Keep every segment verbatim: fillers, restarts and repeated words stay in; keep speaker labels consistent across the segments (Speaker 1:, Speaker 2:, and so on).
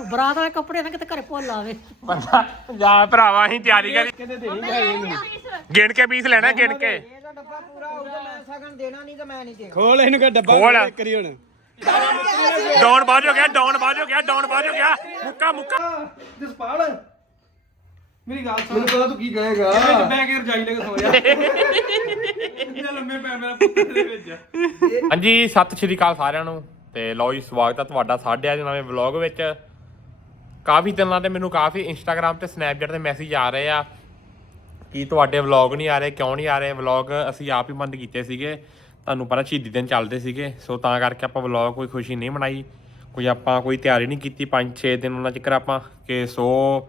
Speaker 1: ਬਰਾਤ ਵਾਲੇ ਕੱਪੜੇ ਨਾ ਕਿਤੇ ਘਰੇ ਭੁੱਲ ਆਵੇ
Speaker 2: ਜਾ ਭਰਾਵਾ ਅਸੀਂ ਤਿਆਰੀ ਕਰੀ
Speaker 3: ਕਿਤੇ ਦੇਣੀ ਨਹੀਂ
Speaker 2: ਗਿਣ ਕੇ ਪੀਸ ਲੈਣਾ ਗਿਣ ਕੇ
Speaker 4: ਇਹਦਾ ਡੱਬਾ ਪੂਰਾ ਹੋਊਗਾ ਮੈਂ ਸਗਨ ਦੇਣਾ ਨਹੀਂ ਤੇ ਮੈਂ ਨਹੀਂ ਦੇਣਾ
Speaker 3: ਖੋਲ ਇਹਨੂੰ ਕਾ ਡੱਬਾ
Speaker 2: ਖੋਲ।
Speaker 3: ਕਰੀ ਹੁਣ
Speaker 2: ਡਾਊਨ ਬਾਜ ਹੋ ਗਿਆ ਡਾਊਨ ਬਾਜ ਹੋ ਗਿਆ ਡਾਊਨ ਬਾਜ ਹੋ ਗਿਆ ਮੁੱਕਾ ਮੁੱਕਾ
Speaker 3: ਜਸਪਾਲ ਮੇਰੀ ਗੱਲ ਸੁਣ
Speaker 4: ਮੈਨੂੰ ਪਤਾ ਤੂੰ ਕੀ ਕਹੇਗਾ
Speaker 3: ਵਿੱਚ ਬੈ ਕੇ ਰਜਾਈ ਲੈ ਕੇ ਸੋ ਜਾ ਇੰਨੇ ਲੰਮੇ ਪੈ ਮੇਰਾ ਪੁੱਤ ਦੇ ਵਿੱਚ
Speaker 2: ਹਾਂਜੀ ਸਤਿ ਸ਼੍ਰੀ ਅਕਾਲ ਸਾਰਿਆਂ ਨੂੰ ਤੇ ਲਓ ਜੀ ਸਵਾਗਤ ਹੈ ਤੁਹਾਡਾ ਸਾਡੇ ਅੱਜ ਨਵੇਂ ਵਲੌਗ ਵਿੱਚ। ਕਾਫੀ ਦਿਨਾਂ ਤੇ ਮੈਨੂੰ ਕਾਫੀ ਇੰਸਟਾਗ੍ਰਾਮ ਤੇ ਸਨੈਪਚੈਟ ਤੇ ਮੈਸੇਜ ਆ ਰਹੇ ਆ ਕਿ ਤੁਹਾਡੇ ਵਲੌਗ ਨਹੀਂ ਆ ਰਹੇ, ਕਿਉਂ ਨਹੀਂ ਆ ਰਹੇ। ਵਲੌਗ ਅਸੀਂ ਆਪ ਹੀ ਬੰਦ ਕੀਤੇ ਸੀਗੇ, ਤੁਹਾਨੂੰ ਪਤਾ ਸ਼ਹੀਦੀ ਦਿਨ ਚੱਲਦੇ ਸੀਗੇ, ਸੋ ਤਾਂ ਕਰਕੇ ਆਪਾਂ ਵਲੌਗ ਕੋਈ ਖੁਸ਼ੀ ਨਹੀਂ ਮਨਾਈ, ਕੋਈ ਆਪਾਂ ਕੋਈ ਤਿਆਰੀ ਨਹੀਂ ਕੀਤੀ ਪੰਜ ਛੇ ਦਿਨ ਉਹਨਾਂ ਚੱਕਰ ਆਪਾਂ ਕਿ ਸੋ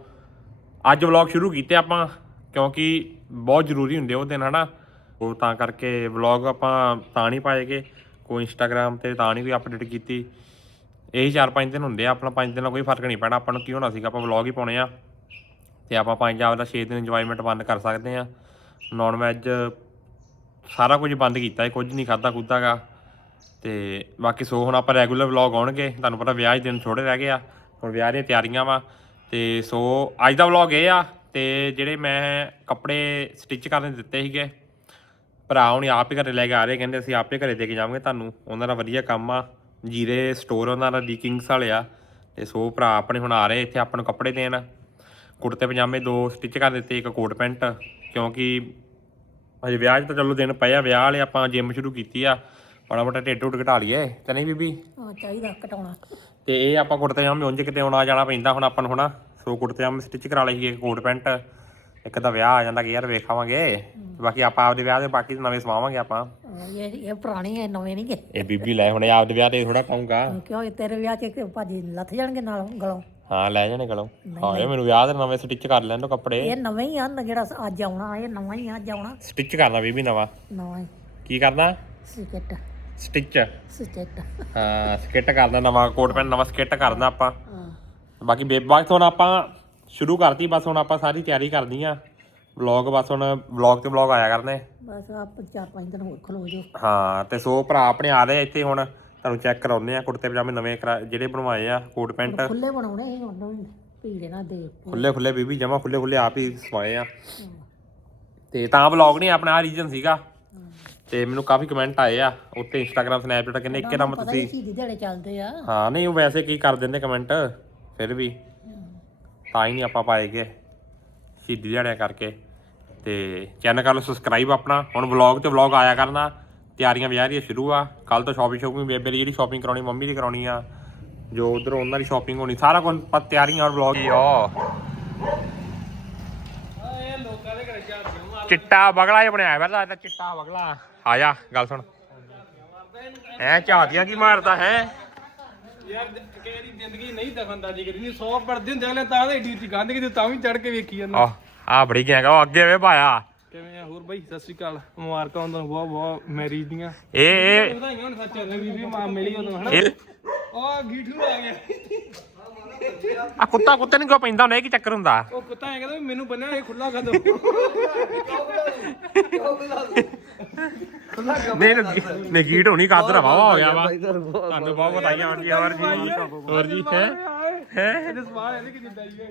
Speaker 2: ਅੱਜ ਵਲੌਗ ਸ਼ੁਰੂ ਕੀਤੇ ਆਪਾਂ ਕਿਉਂਕਿ ਬਹੁਤ ਜ਼ਰੂਰੀ ਹੁੰਦੇ ਉਹ ਦਿਨ ਹੈ ਨਾ। ਉਹ ਤਾਂ ਕਰਕੇ ਵਲੌਗ ਆਪਾਂ ਤਾਂ ਨਹੀਂ ਪਾਏਗੇ, ਕੋਈ ਇੰਸਟਾਗ੍ਰਾਮ ਤੇ ਤਾਂ ਨਹੀਂ ਕੋਈ ਅਪਡੇਟ ਕੀਤੀ। ਇਹੀ ਚਾਰ ਪੰਜ ਦਿਨ ਹੁੰਦੇ ਆ, ਆਪਣਾ ਪੰਜ ਦਿਨ ਨਾਲ ਕੋਈ ਫਰਕ ਨਹੀਂ ਪੈਣਾ। ਆਪਾਂ ਨੂੰ ਕੀ ਹੋਣਾ ਸੀਗਾ, ਆਪਾਂ ਵਲੌਗ ਹੀ ਪਾਉਣੇ ਆ ਤੇ ਆਪਾਂ ਪੰਜ ਆਪ ਦਾ ਛੇ ਦਿਨ ਇੰਜੋਇਮੈਂਟ ਬੰਦ ਕਰ ਸਕਦੇ ਆ। ਨੌਨ ਵੈਜ ਸਾਰਾ ਕੁਝ ਬੰਦ ਕੀਤਾ, ਕੁਝ ਨਹੀਂ ਖਾਧਾ ਖੁੱਦਾ ਗਾ। ਤੇ ਬਾਕੀ ਸੋ ਹੁਣ ਆਪਾਂ ਰੈਗੂਲਰ ਵਲੌਗ ਆਉਣਗੇ, ਤੁਹਾਨੂੰ ਪਤਾ ਵਿਆਹ ਦੇ ਦਿਨ ਥੋੜ੍ਹੇ ਰਹਿ ਗਏ ਆ, ਹੁਣ ਵਿਆਹ ਦੀਆਂ ਤਿਆਰੀਆਂ ਵਾ। ਤੇ ਸੋ ਅੱਜ ਦਾ ਵਲੌਗ ਇਹ ਆ ਤੇ ਜਿਹੜੇ ਮੈਂ ਕੱਪੜੇ ਸਟਿਚ ਕਰਨ ਦਿੱਤੇ ਸੀਗੇ ਭਰਾ ਹੁਣ ਆਪ ਹੀ ਘਰੇ ਲੈ ਕੇ ਆ ਰਹੇ, ਕਹਿੰਦੇ ਅਸੀਂ ਆਪੇ ਘਰੇ ਦੇ ਕੇ ਜਾਵਾਂਗੇ ਤੁਹਾਨੂੰ। ਉਹਨਾਂ ਦਾ ਵਧੀਆ ਕੰਮ ਆ, ਜੀਰੇ ਸਟੋਰ ਉਹਨਾਂ ਦਾ ਦੀ ਕਿੰਗਸ ਵਾਲੇ ਆ। ਤੇ ਸੋ ਭਰਾ ਆਪਣੇ ਹੁਣ ਆ ਰਹੇ ਇੱਥੇ ਆਪਾਂ ਨੂੰ ਕੱਪੜੇ ਦੇਣ। ਕੁੜਤੇ ਪਜਾਮੇ ਦੋ ਸਟਿਚ ਕਰ ਦਿੱਤੇ, ਇੱਕ ਕੋਟ ਪੈਂਟ, ਕਿਉਂਕਿ ਅਜੇ ਵਿਆਹ 'ਚ ਤਾਂ ਚਲੋ ਦਿਨ ਪਏ ਆ। ਵਿਆਹ ਵਾਲੇ ਆਪਾਂ ਜਿੰਮ ਸ਼ੁਰੂ ਕੀਤੀ ਆ, ਮਾੜਾ ਮੋਟਾ ਢਿੱਡ ਢੁੱਡ ਘਟਾ ਲਈਏ ਤੇ ਨਹੀਂ ਬੀਬੀ।
Speaker 1: ਹਾਂ ਚਾਹੀਦਾ ਘਟਾਉਣਾ।
Speaker 2: ਤੇ ਇਹ ਆਪਾਂ ਕੁੜਤੇ ਪਜਾਮੇ ਉਂਝ ਕਿਤੇ ਆਉਣਾ ਜਾਣਾ ਪੈਂਦਾ ਹੁਣ ਆਪਾਂ ਨੂੰ ਹੁਣ। ਸੋ ਕੁੜਤੇ ਪਜਾਮੇ ਸਟਿਚ ਕਰਾ ਲਈਏ, ਇੱਕ ਕੋਟ ਪੈਂਟ, ਇੱਕ ਤਾਂ ਵਿਆਹ ਆ ਜਾਂਦਾ ਕਿ ਯਾਰ ਵੇਖਾਵਾਂਗੇ। ਬਾਕੀ ਆਪਾਂ ਆਪਦੇ ਵਿਆਹ ਦੇ ਬਾਕੀ ਨਵੇਂ ਸਵਾਵਾਂਗੇ ਆਪਾਂ।
Speaker 1: ਇਹ ਇਹ ਪੁਰਾਣੇ ਐ ਨਵੇਂ ਨਹੀਂ ਗੇ।
Speaker 2: ਇਹ ਬੀਬੀ ਲੈ ਹੁਣ ਆਪਦੇ ਵਿਆਹ ਤੇ ਥੋੜਾ ਕਹੂੰਗਾ
Speaker 1: ਕਿਉਂ ਇਹ ਤੇਰੇ ਵਿਆਹ 'ਚ ਭਾਜੀ ਲੱਥ ਜਾਣਗੇ ਨਾਲ ਗਲੋਂ।
Speaker 2: ਹਾਂ ਲੈ ਜਾਣੇ ਗਲੋਂ। ਹਾਂ ਇਹ ਮੈਨੂੰ ਵਿਆਹ ਦੇ ਨਵੇਂ ਸਟਿਚ ਕਰ ਲੈਣ ਦੋ ਕੱਪੜੇ।
Speaker 1: ਇਹ ਨਵੇਂ ਹੀ ਆ ਜਿਹੜਾ ਅੱਜ ਆਉਣਾ, ਇਹ ਨਵਾਂ ਹੀ ਆ ਅੱਜ ਆਉਣਾ।
Speaker 2: ਸਟਿਚ ਕਰਨਾ ਬੀਬੀ ਨਵਾਂ।
Speaker 1: ਨਵਾਂ ਹੀ
Speaker 2: ਕੀ ਕਰਨਾ?
Speaker 1: ਸਿਕਟ
Speaker 2: ਸਟਿਚ।
Speaker 1: ਸਿਕਟ
Speaker 2: ਹਾਂ ਸਕਿੱਟ ਕਰਨਾ, ਨਵਾਂ ਕੋਟ ਪੈਂਟ ਨਵਾਂ ਸਕਿੱਟ ਕਰਨਾ ਆਪਾਂ।
Speaker 1: ਹਾਂ
Speaker 2: ਬਾਕੀ ਬੇਬਾਕ ਹੁਣ ਆਪਾਂ ਸ਼ੁਰੂ ਕਰਤੀ, ਬਸ ਹੁਣ ਆਪਾਂ ਸਾਰੀ ਤਿਆਰੀ ਕਰਨੀ ਆ। ਵਲੌਗ ਬਸ ਹੁਣ ਵਲੌਗ ਤੇ ਵਲੌਗ ਆਇਆ ਕਰਨੇ
Speaker 1: ਬਸ ਆਪ ਚਾਰ ਪੰਜ ਦਿਨ ਹੋਰ ਖਲੋ ਜਾਓ।
Speaker 2: ਹਾਂ ਤੇ ਸੋ ਭਰਾ ਆਪਣੇ ਆ ਰਹੇ ਇੱਥੇ ਹੁਣ, ਤੁਹਾਨੂੰ ਚੈੱਕ ਕਰਾਉਂਦੇ ਆ ਕੁੜਤੇ ਪਜਾਮੇ ਨਵੇਂ ਜਿਹੜੇ ਬਣਵਾਏ ਆ, ਕੋਟ ਪੈਂਟ
Speaker 1: ਖੁੱਲੇ ਬਣਾਉਣੇ ਸੀ ਉਹਨਾਂ ਨੂੰ ਭੀੜੇ ਨਾ ਦੇ
Speaker 2: ਖੁੱਲੇ ਖੁੱਲੇ ਬੀਬੀ ਜਮਾ ਖੁੱਲੇ ਖੁੱਲੇ ਆਪ ਹੀ ਸਵਾਏ ਆ। ਤੇ ਤਾਂ ਵਲੌਗ ਨਹੀਂ ਆਪਣਾ ਆ ਰੀਜਨ ਸੀਗਾ। ਤੇ ਮੈਨੂੰ ਕਾਫੀ ਕਮੈਂਟ ਆਏ ਆ ਉੱਤੇ ਇੰਸਟਾਗ੍ਰਾਮ ਸਨੈਪਚੈਟ, ਕਹਿੰਦੇ ਇੱਕੇ ਦਮ ਤੁਸੀਂ
Speaker 1: ਸ਼ਹੀਦੀ ਦਿਹਾੜੇ ਚੱਲਦੇ ਆ।
Speaker 2: ਹਾਂ ਨਹੀਂ ਉਹ ਵੈਸੇ ਕੀ ਕਰ ਦਿੰਦੇ ਕਮੈਂਟ, ਫਿਰ ਵੀ ਤਾਂ ਹੀ ਨਹੀਂ ਆਪਾਂ ਪਾਏਗੇ ਸ਼ਹੀਦੀ ਦਿਹਾੜਿਆਂ ਕਰਕੇ। ਤੇ ਚੈਨਲ ਕਰ ਲਓ ਸਬਸਕ੍ਰਾਈਬ ਆਪਣਾ। ਹੁਣ ਵਲੌਗ ਤੇ ਵਲੌਗ ਆਇਆ ਕਰਨਾ, ਤਿਆਰੀਆਂ ਵਿਆਹ ਦੀਆਂ ਸ਼ੁਰੂ ਆ। ਕੱਲ ਤੋਂ ਸ਼ਾਪਿੰਗ ਸ਼ੋਪਿੰਗ ਬੇਬੇ ਦੀ ਜਿਹੜੀ ਸ਼ਾਪਿੰਗ ਕਰਾਉਣੀ, ਮੰਮੀ ਦੀ ਕਰਾਉਣੀ ਆ, ਜੋ ਉਧਰ ਉਹਨਾਂ ਦੀ ਸ਼ਾਪਿੰਗ ਹੋਣੀ, ਸਾਰਾ ਕੁਝ ਪਰ ਤਿਆਰੀਆਂ ਔਰ ਵਲੌਗ ਹੀ ਆ। ਚਿੱਟਾ ਬਗਲਾ ਹੀ ਬਣਾਇਆ ਫਿਰਦਾ ਇਹ ਤਾਂ, ਚਿੱਟਾ ਬਗਲਾ। ਆ ਜਾ ਗੱਲ ਸੁਣ, ਐ ਝਾਤੀਆਂ ਕੀ ਮਾਰਦਾ ਹੈ
Speaker 3: ਯਾਰ ਕਿਹੜੀ ਜ਼ਿੰਦਗੀ ਨਹੀਂ ਦਖਲਅੰਦਾਜ਼ੀ ਕਰੀ ਨਹੀਂ। ਸੌ ਪੜਦੇ ਹੁੰਦੇ ਅਗਲੇ ਤਾਂ ਏਡੀ ਉੱਚੀ ਗੰਦ ਕਿਤੇ ਤਾਂ ਵੀ ਚੜ ਕੇ ਵੇਖੀ ਜਾਂਦਾ।
Speaker 2: ਆ ਆ ਬੜੀ ਗੈਂਗਾ ਉਹ ਅੱਗੇ ਵੇ ਭਾਇਆ।
Speaker 3: ਕਿਵੇਂ ਆ ਹੋਰ ਬਾਈ? ਸਤਿ ਸ਼੍ਰੀ ਅਕਾਲ, ਮੁਬਾਰਕਾਂ ਉਹਨਾਂ ਨੂੰ ਬਹੁਤ ਬਹੁਤ ਮੈਰਿਜ ਦੀਆਂ।
Speaker 2: ਇਹ ਇਹ
Speaker 3: ਵਧਾਈਆਂ ਹੁਣ ਸੱਚ ਲੱਗੀ ਵੀ ਮਾਂ ਮਿਲੀ ਉਦੋਂ ਹਨਾ। ਉਹ ਗੀਠੂ ਆ ਗਿਆ।
Speaker 2: ਆ ਕੁੱਤਾ ਕੁੱਤੇ ਨੂੰ ਕਿਉਂ ਪੈਂਦਾ ਹੁੰਦਾ, ਇਹ ਕੀ ਚੱਕਰ ਹੁੰਦਾ?
Speaker 3: ਉਹ ਕੁੱਤਾ ਐ ਕਹਿੰਦਾ ਮੈਨੂੰ ਬੰਨਿਆ ਇਹ ਖੁੱਲਾ ਕਰ ਦੋ।
Speaker 2: ਨਹੀਂ ਨਗੀਟ ਹੋਣੀ ਕਾਦਰ ਵਾਵਾ ਹੋ ਗਿਆ ਵਾ। ਤੁਹਾਨੂੰ ਬਹੁਤ ਵਧਾਈਆਂ ਹੋਣ ਜੀ। ਹੋਰ ਜੀ ਹੋਰ ਜੀ ਹੈ ਹੈ
Speaker 3: ਇਹਦੇ ਸਵਾਲ ਇਹਦੇ ਕਿ ਜਿੱਦਾਂ ਜੀ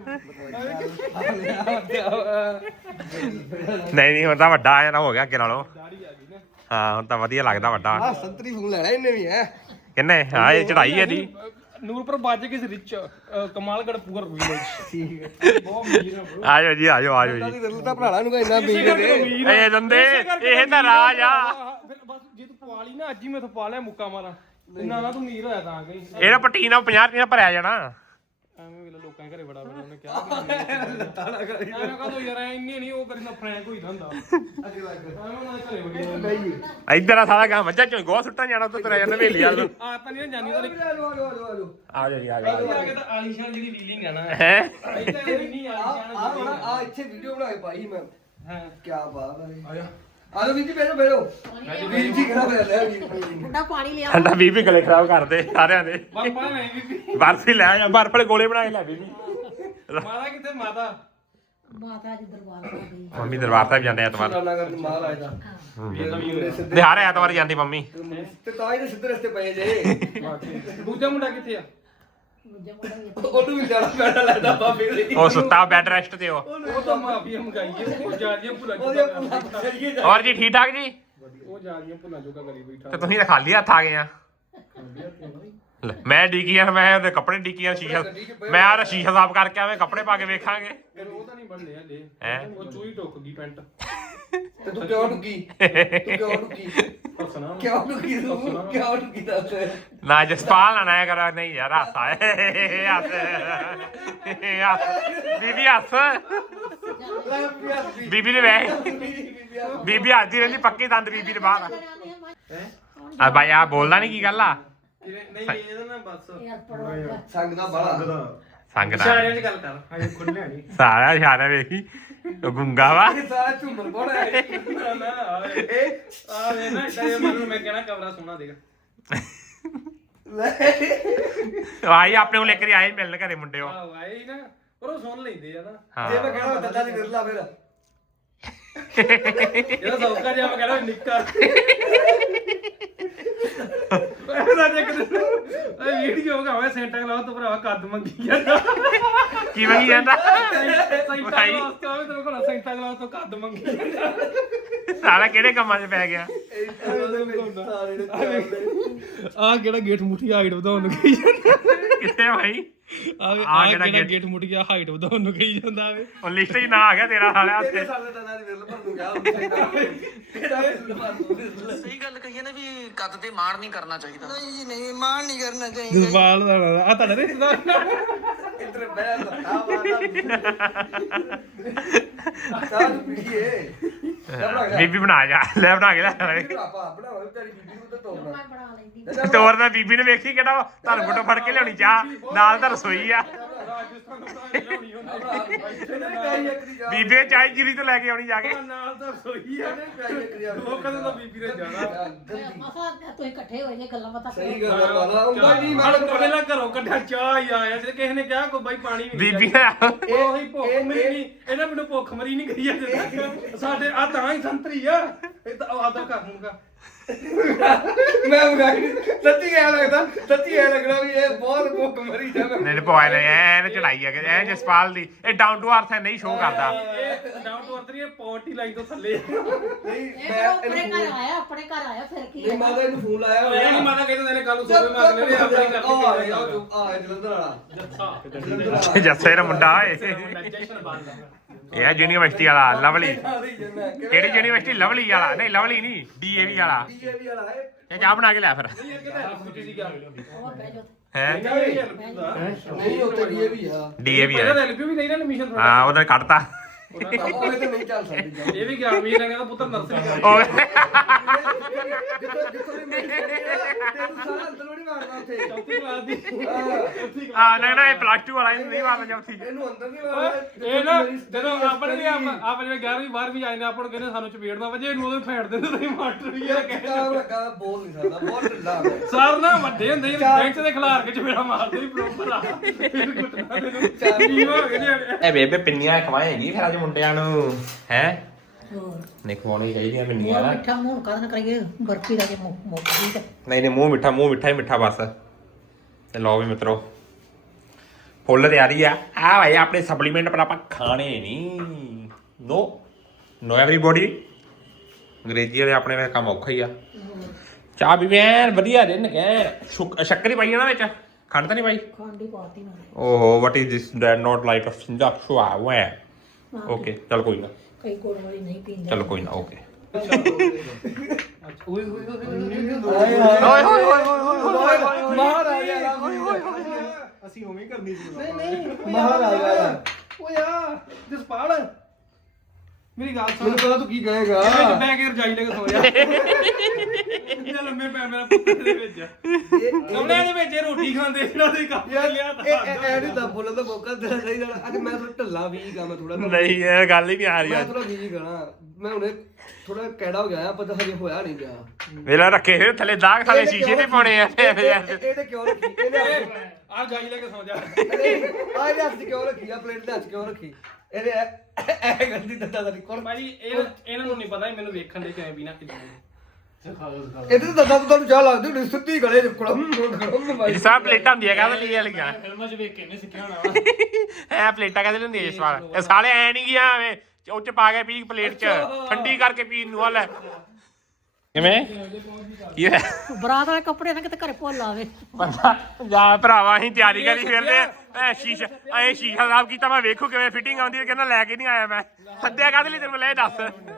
Speaker 2: ਨਹੀਂ ਨਹੀਂ ਹੁਣ ਤਾਂ ਵੱਡਾ ਆ ਹੋ ਗਿਆ ਅੱਗੇ ਨਾਲੋਂ। ਹਾਂ ਹੁਣ ਤਾਂ ਵਧੀਆ ਲੱਗਦਾ ਵੱਡਾ।
Speaker 4: ਆ ਸੰਤਰੀ ਫੂਲ ਲੈਣਾ ਇਹਨੇ ਵੀ ਹੈ
Speaker 2: ਕਿੰਨੇ? ਹਾਂ ਇਹ ਚੜਾਈ ਹੈ ਜੀ।
Speaker 3: ਨੂਰਪੁਰ ਬਾਜੇ ਕਿਸ ਰਿਚ ਕਮਾਲਗੜ ਪੂਰ ਵਿਲੇਜ। ਠੀਕ ਹੈ ਬਹੁਤ ਅਮੀਰ ਆ।
Speaker 2: ਆਜੋ ਜੀ ਆਜੋ ਆਜੋ ਜੀ।
Speaker 4: ਦਿਲ ਤਾਂ ਭਰਾਣਾ ਨੂੰ ਇੰਨਾ ਬੀਜ ਦੇ
Speaker 2: ਇਹ ਦੰਦੇ ਇਹ ਤਾਂ ਰਾਜ ਆ।
Speaker 3: ਫਿਰ ਬਸ ਜੇ ਤੂੰ ਪਵਾ ਲਈ ਨਾ ਅੱਜ ਹੀ ਮੈਂ ਤੋਂ ਪਾ ਲਿਆ ਮੁੱਕਾ ਮਾਰਾਂ ਨਾ ਨਾ ਤੂੰ ਅਮੀਰ ਹੋਇਆ ਤਾਂ ਗਈ।
Speaker 2: ਇਹਦਾ ਪਟੀਨਾ ਪੰਜਾਹ ਰੁਪਏ ਭਰਿਆ ਜਾਣਾ।
Speaker 3: ਐਵੇਂ ਵੇਲੇ ਲੋਕਾਂ ਦੇ ਘਰੇ ਬੜਾ ਬੜਾ ਉਹਨੇ ਕਿਹਾ ਲੱਤਾਂ ਨਾ ਕਰੀ। ਐਵੇਂ ਕਹਦੋ ਯਾਰ ਇੰਨੀ ਨਹੀਂ ਉਹ ਕਰੀ ਨਾ ਫਰੈਂਕ ਹੋਈ ਹੁੰਦਾ ਅੱਗੇ ਲੱਗ ਐਵੇਂ ਉਹਨਾਂ ਦੇ ਘਰੇ ਬੜੀ ਨਹੀਂ।
Speaker 2: ਇੱਧਰ ਆ ਸਾਰਾ ਗਾਂ ਮੱਝਾਂ ਚੋਂ ਗੋਹਾ ਸੁੱਟਣ ਜਾਣਾ ਉੱਤੇ ਤੁਰਿਆ ਜਾਂਦਾ ਹਵੇਲੀ ਵੱਲ ਨੂੰ।
Speaker 3: ਆ ਤਾਂ ਨਹੀਂ ਜਾਣੀ ਉਹਦੀ
Speaker 2: ਆਜੋ ਜੀ ਆਜੋ
Speaker 3: ਆ ਕੇ ਤਾਂ ਆਲੀਸ਼ਾਨ ਜਿਹੜੀ ਫੀਲਿੰਗ ਆ ਨਾ
Speaker 2: ਹੈ।
Speaker 3: ਇੱਥੇ ਨਹੀਂ ਆਲੀਸ਼ਾਨ
Speaker 4: ਆ ਇੱਥੇ ਵੀਡੀਓ ਬਣਾ ਕੇ ਪਾਈ ਮੈਂ।
Speaker 3: ਹਾਂ
Speaker 4: ਕੀ ਬਾਤ ਹੈ। ਆ ਜਾ ਆ ਜਾ ਵੀਰ ਜੀ ਬੈਠੋ ਬੈਠੋ। ਵੀਰ ਜੀ ਖੜਾ ਹੋਇਆ ਲੈ ਵੀਰ।
Speaker 1: ਠੰਡਾ ਪਾਣੀ ਲਿਆ।
Speaker 2: ਠੰਡਾ ਬੀਬੀ ਗਲੇ ਖਰਾਬ ਕਰਦੇ ਸਾਰਿਆਂ ਦੇ।
Speaker 3: ਬਰ ਪਾ ਨਹੀਂ ਬੀਬੀ
Speaker 2: ਬਰਫੀ ਲੈ ਆ, ਬਰਫ ਵਾਲੇ ਗੋਲੇ ਬਣਾ ਕੇ ਲੈ ਬੀਬੀ।
Speaker 3: ਮਾਤਾ ਕਿੱਥੇ ਮਾਤਾ?
Speaker 1: ਮਾਤਾ ਜੀ ਦਰਬਾਰ ਸਾਹਿਬ ਗਈ।
Speaker 2: ਮੰਮੀ ਦਰਬਾਰ ਸਾਹਿਬ ਜਾਂਦੇ ਐਤਵਾਰ।
Speaker 4: ਨਗਰ ਦੀ ਮਾਲ ਆਇਆ
Speaker 2: ਤੇ ਹਰ ਐਤਵਾਰ ਜਾਂਦੀ ਮੰਮੀ।
Speaker 4: ਤੇ ਤਾਂ ਹੀ ਤਾਂ ਸਿੱਧੇ ਰਸਤੇ ਪਏ ਜੇ।
Speaker 3: ਦੂਜਾ ਮੁੰਡਾ ਕਿੱਥੇ ਆ?
Speaker 1: ਦੂਜਾ ਮੁੰਡਾ ਵੀ
Speaker 4: ਉਹਨੂੰ ਵੀ ਜਾਣਾ ਪੈਣਾ ਲੱਗਦਾ ਬਾਬੇ ਲਈ
Speaker 2: ਉਹ ਸੁੱਤਾ ਬੈੱਡ ਰੈਸਟ ਤੇ ਉਹ
Speaker 3: ਉਹ ਤਾਂ ਮਾਫੀਆ ਮੰਗਾਈਏ ਉਹ ਜਾਲੀਆਂ ਭੁੱਲਾ
Speaker 4: ਉਹਦੇ ਪੁੱਲਾ ਚੜੀਏ
Speaker 2: ਹੋਰ ਜੀ ਠੀਕ ਠਾਕ ਜੀ
Speaker 3: ਉਹ ਜਾਲੀਆਂ ਭੁੱਲਾ ਜੋਗਾ ਕਰੀ ਬੈਠਾ
Speaker 2: ਤੇ ਤੁਸੀਂ ਤਾਂ ਖਾਲੀ ਹੱਥ ਆ ਗਏ ਆ ਲੈ, ਮੈਂ ਡੀਕੀਆਂ ਮੈਂ ਉਹਦੇ ਕੱਪੜੇ ਡੀਕੀਆਂ ਸ਼ੀਸ਼ਾ ਮੈਂ ਆ ਸ਼ੀਸ਼ਾ ਸਾਫ ਕਰਕੇ ਆਵੇਂ ਕੱਪੜੇ ਪਾ ਕੇ ਵੇਖਾਂਗੇ
Speaker 3: ਫਿਰ ਉਹ ਤਾਂ ਨਹੀਂ ਬਣਨੇ ਹਲੇ
Speaker 2: ਹੈਂ?
Speaker 3: ਉਹ ਚੂਹੀ ਟੁੱਕ ਗਈ ਪੈਂਟ
Speaker 4: ਤੇ ਤੂੰ ਕਿਉਂ ਡੁੱਗੀ ਤੂੰ ਕਿਉਂ ਡੁੱਗੀ
Speaker 3: ਹੱਸਣਾ ਵਾ।
Speaker 4: ਕਿਉਂ ਡੁੱਗੀ ਤੂੰ ਕਿਉਂ ਡੁੱਗੀ ਦੱਸ
Speaker 2: ਨਾ ਜਸਪਾਲ ਨਾ ਨਾ ਕਰੋ ਨਹੀਂ ਯਾਰ ਹਾਸਾ ਏ ਹੱਸ ਹੱਸ ਬੀਬੀ ਹੱਸ
Speaker 4: ਲੈ ਪਿਆਸ ਵੀ
Speaker 2: ਬੀਬੀ ਦੇ ਵੈ
Speaker 4: ਬੀਬੀ ਆ
Speaker 2: ਬੀਬੀ ਹੱਸਦੀ ਰਹਿੰਦੀ ਪੱਕੀ ਦੰਦ ਬੀਬੀ ਦੇ ਬਾਹਰ ਆ ਬਾਈ ਆ ਬੋਲਦਾ ਨਹੀਂ ਕੀ ਗੱਲ ਆ
Speaker 3: ਨਹੀਂ ਨਹੀਂ ਇਹਦਾ ਨਾ ਬਸ
Speaker 1: ਯਾਰ ਪੜੋ
Speaker 4: ਸੰਗ ਦਾ ਬਾਲਾ
Speaker 2: ਸੰਗ ਦਾ
Speaker 3: ਇਸ਼ਾਰਿਆਂ 'ਚ ਗੱਲ ਕਰ ਹਜੇ ਖੁੱਲਿਆ ਨਹੀਂ
Speaker 2: ਸਾਰਾ ਇਸ਼ਾਰਾ ਵੇਖੀ ਉਹ ਗੁੰਗਾ ਵਾ
Speaker 4: ਇਹ ਸਾਰਾ ਝੂਮਰ ਬੋੜਾ ਹੈ
Speaker 3: ਨਾ ਨਾ ਆਵੇ ਇਹ ਆਵੇ ਨਾ ਇਦਾਂ ਦੇ ਮਨ ਨੂੰ ਮੈਂ ਕਹਿਣਾ ਕਮਰਾ ਸੋਹਣਾ ਦੇਖ
Speaker 4: ਲੈ
Speaker 2: ਆਈ ਆਪਣੇ ਕੋਲ ਇੱਕ ਵਾਰੀ ਆਏ ਮਿਲਣ ਘਰੇ ਮੁੰਡੇ ਉਹ
Speaker 3: ਆਹ ਆਏ ਨਾ ਪਰ ਉਹ ਸੁਣ ਲੈਂਦੇ ਆ ਨਾ
Speaker 2: ਹਾਂ
Speaker 4: ਜੇ ਮੈਂ ਕਹਿਣਾ ਦੱਦਾ ਦੀ ਵਿਰਲਾ ਫਿਰ
Speaker 3: ਜਿਹੜਾ ਸੌਕਾ ਜਿਹਾ ਮੈਂ ਕਹਿਣਾ ਨਿੱਕਾ ਇਹਦਾ ਜੇ ਕਿਤੇ ਇਹ ਵੀਡੀਓ ਹੋਗਾ ਸੈਂਟਾ ਕਲਾਸ ਤੋਂ ਭਰਾਵਾ ਕੱਦ ਮੰਗੀ ਜਾਂਦਾ
Speaker 2: ਕੀ ਮੰਗੀ ਜਾਂਦਾ
Speaker 3: ਸੈਂਟਾ ਕਲਾਸ ਤੋਂ ਆਵੇ ਤੇ ਕੋਲ ਸੈਂਟਾ ਕਲਾਸ ਤੋਂ ਕੱਦ ਮੰਗੀ ਜਾਂਦਾ
Speaker 2: ਸਾਲਾ ਕਿਹੜੇ ਕੰਮਾਂ 'ਚ ਪੈ ਗਿਆ
Speaker 3: ਆ ਕਿਹੜਾ ਗੇਟ ਮੁੱਠੀ ਹਾਈਟ ਵਧਾਉਣ ਨੂੰ ਕਹੀ ਜਾਂਦਾ
Speaker 2: ਕਿੱਥੇ ਭਾਈ
Speaker 3: ਆਵੇ
Speaker 2: ਆਹ
Speaker 3: ਆ
Speaker 2: ਕਿਹੜਾ
Speaker 3: ਕਿਹੜਾ
Speaker 2: gate?
Speaker 3: ਗੇਟ ਮੁੱਠੀ ਹਾਈਟ ਵਧਾਉਣ ਨੂੰ ਕਹੀ ਜਾਂਦਾ ਆਵੇ
Speaker 2: ਉਹ ਲਿਸਟ 'ਚ ਨਾ ਆ ਗਿਆ ਤੇਰਾ ਸਾਲਿਆ
Speaker 4: ਤੇਰੇ
Speaker 2: ਉੱਥੇ
Speaker 4: ਸਾਲੇ ਦਾ ਦੀ ਵਿਰਲ ਭਰ ਨੂੰ ਕਿਹਾ ਇਹਦਾ ਵਿਰਲ ਭਰ ਨੂੰ
Speaker 5: ਸਹੀ ਗੱਲ ਕਹੀਏ ਨਾ ਵੀ ਕੱਦ ਤੇ ਮਾਣ ਨਹੀਂ ਕਰਨਾ ਚਾਹੀਦਾ ਨਹੀਂ ਜੀ ਨਹੀਂ ਮਾਣ ਨਹੀਂ ਕਰਨਾ ਚਾਹੀਦਾ
Speaker 3: ਜਸਪਾਲ ਦਾ ਆ ਤੁਹਾਡਾ ਰਿਸ਼ਤੇਦਾਰ
Speaker 4: ਇਧਰ ਬਹਿ ਲੱਤਾ ਵਾਲਾ ਸਾਲ ਪੀਏ
Speaker 2: ਬੀਬੀ ਬਣਾ ਜਾ ਲੈ ਬਣਾ ਕੇ ਲੈ
Speaker 4: ਪਾਪਾ ਬਣਾਓ ਤੇਰੀ ਬੀਬੀ ਨੂੰ ਤਾਂ ਤੋੜਨਾ
Speaker 1: ਮੈਂ ਬਣਾ ਲੈਂਦੀ
Speaker 2: ਤੋਰ ਦਾ ਬੀਬੀ ਨੇ ਵੇਖੀ ਕਿਹੜਾ ਤੁਹਾਨੂੰ ਫੋਟੋ ਫੜ ਕੇ ਲਿਆਉਣੀ ਚਾਹ ਨਾਲ ਤਾਂ ਰਸੋਈ ਆ
Speaker 3: ਰਾਜਸਥਾਨ ਨੂੰ ਤਾਂ ਲਿਆਉਣੀ ਹੁੰਦੀ
Speaker 4: ਪਿਆਰੀ ਇੱਕ ਜਾ
Speaker 2: ਬੀਬੀ ਨੇ ਚਾਹ ਜੀਰੀ ਤੋਂ ਲੈ ਕੇ ਆਉਣੀ ਜਾ ਕੇ
Speaker 3: ਨਾਲ ਤਾਂ ਰਸੋਈ ਆ
Speaker 4: ਪਿਆਰੀ ਇੱਕ ਜਾ
Speaker 3: ਉਹ ਕਦੋਂ ਤਾਂ ਬੀਬੀ ਨੇ ਜਾਣਾ
Speaker 1: ਮਸਾ ਤੁਸੀਂ ਇਕੱਠੇ ਹੋਏ ਜੇ ਗੱਲਾਂ ਬਾਤਾਂ
Speaker 4: ਸਹੀ ਗੱਲ ਆ ਬਾਲਾ ਹੁੰਦਾ ਨਹੀਂ ਮੈਂ
Speaker 3: ਮੈਂ ਪਹਿਲਾਂ ਘਰੋਂ ਕੱਢਿਆ ਚਾਹ ਹੀ ਆਇਆ ਜੇ ਕਿਸੇ ਨੇ ਕਿਹਾ ਕੋਈ ਬਾਈ ਪਾਣੀ ਵੀ
Speaker 2: ਬੀਬੀ ਨੇ
Speaker 3: ਉਹੀ ਭੁੱਖ ਮਰੀ ਨਹੀਂ ਇਹਨਾਂ ਮੈਨੂੰ ਭੁੱਖ ਮਰੀ ਨਹੀਂ ਗਈ ਅਜੇ ਤੱਕ ਸਾਡੇ ਆ ਤਾਂ ਹੀ ਸੰਤਰੀ ਆ ਇਹ ਤਾਂ ਆਦਾ ਕਰ ਦੂੰਗਾ
Speaker 4: ਮੈਂ ਮਗਾਈ ਸੱਚੀ ਐ ਲੱਗਦਾ ਸੱਚੀ ਐ ਲੱਗਦਾ ਵੀ ਇਹ ਬਹੁਤ ਭੁੱਖ ਮਰੀ ਜਾਵੇ
Speaker 2: ਨਹੀਂ ਪਵਾਏ ਨੇ ਐਨ ਚੜਾਈ ਆ ਕਿ ਐ ਜਸਪਾਲ ਦੀ ਇਹ ਡਾਊਨ ਟੂ ਅਰਥ ਨਹੀਂ ਸ਼ੋਅ ਕਰਦਾ
Speaker 3: ਇਹ ਡਾਊਨ ਟੂ ਅਰਥ ਨਹੀਂ ਪੌਂਟੀ ਲਾਈਨ ਤੋਂ ਥੱਲੇ
Speaker 4: ਨਹੀਂ
Speaker 1: ਇਹ
Speaker 4: ਮੈਂ
Speaker 1: ਤਾਂ ਆਪਣੇ ਘਰ ਆਇਆ ਆਪਣੇ ਘਰ ਆਇਆ ਫਿਰ ਕੀ
Speaker 4: ਨਹੀਂ ਮਾਤਾ ਨੂੰ ਫੋਨ ਲਾਇਆ
Speaker 3: ਇਹ ਨਹੀਂ ਮਾਤਾ ਕਹਿੰਦੇ ਨੇ ਕੱਲ ਸੋਵੇ ਮੈਂ ਅਗਲੇ ਆਪਣੀ ਕਰਕੇ
Speaker 4: ਆ ਆ ਜਲੰਧਰ ਵਾਲਾ ਜਲੰਧਰ ਵਾਲਾ
Speaker 2: ਜੱਸੇ ਦਾ ਮੁੰਡਾ ਏ
Speaker 3: ਜਸ਼ਨ ਬੰਦ
Speaker 2: ਇਹ ਹੈ ਯੂਨੀਵਰਸਿਟੀ ਵਾਲਾ ਲਵਲੀ
Speaker 4: ਕਿਹੜੀ
Speaker 2: ਕਿਹੜੀ ਯੂਨੀਵਰਸਿਟੀ ਲਵਲੀ ਵਾਲਾ ਨਹੀਂ ਲਵਲੀ ਨਹੀਂ ਡੀਏਵੀ ਵਾਲਾ
Speaker 4: ਡੀਏਵੀ ਵਾਲਾ ਹੈ
Speaker 2: ਇਹ ਚਾਹ ਬਣਾ ਕੇ ਲੈ ਫਿਰ
Speaker 3: ਇਹ ਕਿਹਦਾ ਪੁੱਛੀ ਸੀ ਗੱਲ
Speaker 1: ਹੋਰ ਬਹਿ ਜਾਓ
Speaker 2: ਹੈ
Speaker 4: ਨਹੀਂ ਉੱਤੇ ਡੀਏਵੀ ਆ
Speaker 2: ਡੀਏਵੀ
Speaker 3: ਪਹਿਲਾਂ
Speaker 2: ਹੈ
Speaker 3: ਤਾਂ ਐਲਪੀ ਵੀ ਨਹੀਂ ਨਾ ਐਡਮਿਸ਼ਨ ਥੋੜਾ
Speaker 2: ਹਾਂ ਉਹਦਾ ਕੱਢਤਾ
Speaker 4: ਉਹ ਤੇ ਨਹੀਂ ਚੱਲ ਸਕਦੀ
Speaker 3: ਇਹ ਵੀ ਗਿਆ ਮੀਰ ਨੇ ਕਹਿੰਦਾ ਪੁੱਤਰ ਨਰਸਰੀ ਕਰ
Speaker 2: ਉਹ
Speaker 4: ਜਿੱਥੋਂ ਜਿੱਥੋਂ ਦੀ ਮੇਰੀ ਤੈਨੂੰ ਸਾਰਾ ਅੰਦਰੋਂ ਨਹੀਂ ਮਾਰਨਾ ਉੱਥੇ
Speaker 3: ਚੌਥੀ ਕਲਾਸ ਦੀ
Speaker 4: ਹਾਂ
Speaker 2: ਆ ਨਾ ਨਾ ਇਹ ਪਲੱਸ ਟੂ ਵਾਲਾ ਇਹਨੂੰ ਨਹੀਂ ਮਾਰਦਾ ਚੌਥੀ
Speaker 4: ਇਹਨੂੰ ਅੰਦਰ ਨਹੀਂ ਮਾਰਨਾ
Speaker 3: ਇਹ ਨਾ ਜਦੋਂ ਆਪਣੇ ਵੀ ਆਪਾਂ ਜਿਵੇਂ ਗਿਆਰਵੀਂ ਬਾਰਵੀਂ ਆਏ ਨੇ ਆਪਾਂ ਨੂੰ ਕਹਿੰਦੇ ਸਾਨੂੰ ਚਪੇੜ ਨਾ ਵਜੇ ਇਹਨੂੰ ਉਦੋਂ ਫੇੜ ਦਿੰਦੇ ਤੁਸੀਂ ਮਾਸਟਰ ਵੀ ਇਹ ਕਹਿੰਦੇ
Speaker 4: ਕੰਮ ਲੱਗਾ ਬੋਲ ਨਹੀਂ ਸਕਦਾ ਬਹੁਤ ਢਿੱਲਾ ਹੈ
Speaker 3: ਸਰ ਨਾ ਵੱਡੇ ਹੁੰਦੇ ਸੀ ਬੈਂਚ ਦੇ ਖਿਲਾਰ ਕੇ ਚਪੇੜਾ ਮਾਰਦੇ ਸੀ ਪ੍ਰੋਪਰ ਆ ਫਿਰ ਕੁੱਟਣਾ ਤੈਨੂੰ ਕੀ ਹੋ ਗਿਆ
Speaker 2: ਇਹ ਬੇਬੇ ਪਿੰਨੀਆਂ ਖਵਾਏਗੀ ਫਿਰ ਅੱਜ ਮੁੰਡਿਆਂ ਨੂੰ ਹੈ
Speaker 1: ਹੋਰ
Speaker 2: ਨਹੀਂ ਖਵਾਉਣੀ ਚਾਹੀਦੀਆਂ ਪਿੰਨੀਆਂ
Speaker 1: ਹੋਰ
Speaker 2: ਨਾ
Speaker 1: ਮਿੱਠਾ ਮੂੰਹ ਕਾਹਨ ਕਰੀਏ ਬਰਫੀ ਦਾ ਕੇ ਮੁੱਕ ਗਈ ਤੇ
Speaker 2: ਨਹੀਂ ਨਹੀਂ ਮੂੰਹ ਮਿੱਠਾ ਮੂੰਹ ਮਿੱਠਾ ਹੀ ਮਿੱਠਾ ਬਸ ਤੇ ਲਓ ਵੀ ਮਿੱਤਰੋ ਫੁੱਲ ਤਿਆਰੀ ਆ ਆ ਭਾਈ ਆਪਣੇ ਸਪਲੀਮੈਂਟ ਪਰ ਆਪਾਂ ਖਾਣੇ ਨਹੀਂ ਨੋ ਨੋ ਐਵਰੀਬਾਡੀ ਅੰਗਰੇਜ਼ੀ ਵਾਲੇ ਆਪਣੇ ਵੇ ਕੰਮ ਔਖਾ ਹੀ ਆ ਚਾਹ ਵੀ ਐਨ ਵਧੀਆ ਦੇ ਨਗੇ ਸ਼ੱਕਰ ਹੀ ਪਾਈ ਆ ਨਾ ਵਿੱਚ ਖੰਡ ਤਾਂ ਨਹੀਂ ਪਾਈ
Speaker 1: ਖਾਂਡੀ ਪਾਤੀ ਨਾ
Speaker 2: ਓਹੋ what is this that not like a ਸਿੰਜਾਕਸ਼ੂਆ ਵੈ ਓਕੇ ਚਲ ਕੋਈ ਨਾ
Speaker 1: ਕਈ ਕੋਲ ਵਾਲੀ ਨਹੀਂ ਪੀਂਦੇ
Speaker 2: ਚਲੋ ਕੋਈ ਨਾ ਓਕੇ
Speaker 3: ਓਏ ਹੋਏ
Speaker 4: ਹਾਏ ਹਾਏ ਹੋਏ ਹੋਏ ਹੋਏ ਮਹਾਰਾਜਾ
Speaker 3: ਅਸੀਂ ਉਵੇਂ ਕਰਨੀ ਸੀ
Speaker 4: ਨਹੀਂ ਨਹੀਂ ਮਹਾਰਾਜਾ
Speaker 3: ਓਏ ਆ ਜਸਪਾਲ ਮੇਰੀ ਗੱਲ ਸੁਣ
Speaker 4: ਮੈਨੂੰ ਪਤਾ ਤੂੰ ਕੀ ਕਹੇਗਾ
Speaker 3: ਵਿੱਚ ਬੈ ਕੇ ਰਜਾਈ ਲੈ ਕੇ ਸੋ ਜਾ ਇੰਨਾ ਲੰਮੇ ਪੈ ਮੇਰਾ ਪੁੱਤ ਦੇ ਵਿੱਚ ਕਮਰੇ ਦੇ ਵਿੱਚ ਇਹ ਰੋਟੀ ਖਾਂਦੇ ਇਹਨਾਂ ਦੇ ਕੰਮ
Speaker 4: ਯਾਰ
Speaker 3: ਲਿਆ
Speaker 4: ਇਹ ਇਹ ਨਹੀਂ ਤਾਂ ਬੋਲਣ ਦਾ ਮੌਕਾ ਦੇਣਾ ਚਾਹੀਦਾ ਅੱਜ ਮੈਂ ਥੋੜਾ ਢੱਲਾ ਵੀ ਗਾ ਮੈਂ ਥੋੜਾ
Speaker 2: ਨਹੀਂ ਇਹ ਗੱਲ ਹੀ ਨਹੀਂ ਆ ਰਹੀ
Speaker 4: ਮੈਂ
Speaker 2: ਅੱਜ
Speaker 4: ਥੋੜਾ ਵੀ ਗਾਣਾ ਮੈਂ ਹੁਣੇ ਥੋੜਾ ਕੈੜਾ ਹੋ ਗਿਆ ਪਰ ਹਜੇ ਹੋਇਆ ਨਹੀਂ ਗਿਆ
Speaker 2: ਵੇਲਾ ਰੱਖੇ ਹੋਏ ਥੱਲੇ ਦਾਗ ਥੱਲੇ ਸ਼ੀਸ਼ੇ ਤੇ ਪਾਉਣੇ ਆ
Speaker 4: ਇਹਨੇ ਕਿਉਂ ਰੱਖੀ ਇਹਨੇ
Speaker 3: ਆ ਰਜਾਈ ਲੈ ਕੇ ਸੋ ਜਾ
Speaker 4: ਆ ਇਹਦੇ ਹੱਥ 'ਚ ਕਿਉਂ ਰੱਖੀ ਆ ਪਲੇਟ ਦੇ ਹੱਥ 'ਚ ਕਿਉਂ ਰੱਖੀ ਇਹਨੇ ਇਹ ਗੰਦੀ ਦੰਦਾਂ ਦਾ ਨਹੀਂ ਕੋਣ
Speaker 3: ਭਾਜੀ ਇਹ ਇਹਨਾਂ ਨੂੰ ਨਹੀਂ ਪਤਾ ਮੈਨੂੰ ਵੇਖਣ ਦੇ ਕਿਵੇਂ ਵੀ ਨਾ ਕਿਦਾਂ
Speaker 4: ਇਹਦੇ ਤੇ ਦੱਦਾ ਤੁਹਾਨੂੰ ਚਾਹ ਲੱਗਦੀ ਹੁੰਦੀ ਸਿੱਧੀ ਗਲੇ ਚ ਕੁੜਮ ਕੁੜਮ
Speaker 2: ਇਹ ਸਭ ਪਲੇਟਾਂ ਹੁੰਦੀਆਂ ਕਾਹਦੇ ਲਈ ਵਾਲੀਆਂ
Speaker 3: ਫਿਲਮਾਂ 'ਚ ਵੇਖ ਕੇ ਇਹਨੇ ਸਿੱਖਿਆ ਹੋਣਾ
Speaker 2: ਐ ਪਲੇਟਾਂ ਕਾਹਦੇ ਲਈ ਹੁੰਦੀਆਂ ਇਸ ਵਾਰ ਇਹ ਸਾਲੇ ਐ ਨਹੀਂ ਗਿਆ ਐਵੇਂ ਉਹ ਚ ਪਾ ਕੇ ਪੀ ਪਲੇਟ ਚ ਠੰਡੀ ਕਰਕੇ ਪੀਣ ਨੂੰ ਹਲ ਕਿਵੇਂ ਕੀ ਹੈ
Speaker 1: ਬਰਾਤ ਵਾਲੇ ਕੱਪੜੇ ਨਾ ਕਿਤੇ ਘਰੇ ਭੁੱਲ ਆਵੇ
Speaker 2: ਬੰਦਾ ਜਾ ਭਰਾਵਾ ਅਸੀਂ ਤਿਆਰੀ ਕਰੀ ਫਿਰਦੇ ਐ ਸ਼ੀਸ਼ਾ ਐ ਸ਼ੀਸ਼ਾ ਸਾਫ ਕੀਤਾ ਮੈਂ ਵੇਖੂ ਕਿਵੇਂ ਫਿਟਿੰਗ ਆਉਂਦੀ ਹੈ ਕਹਿੰਦਾ ਲੈ ਕੇ ਨਹੀਂ ਆਇਆ ਮੈਂ ਸੱਦਿਆ ਕਾਹਦੇ ਲਈ ਤੈਨੂੰ ਲੈ ਦੱਸ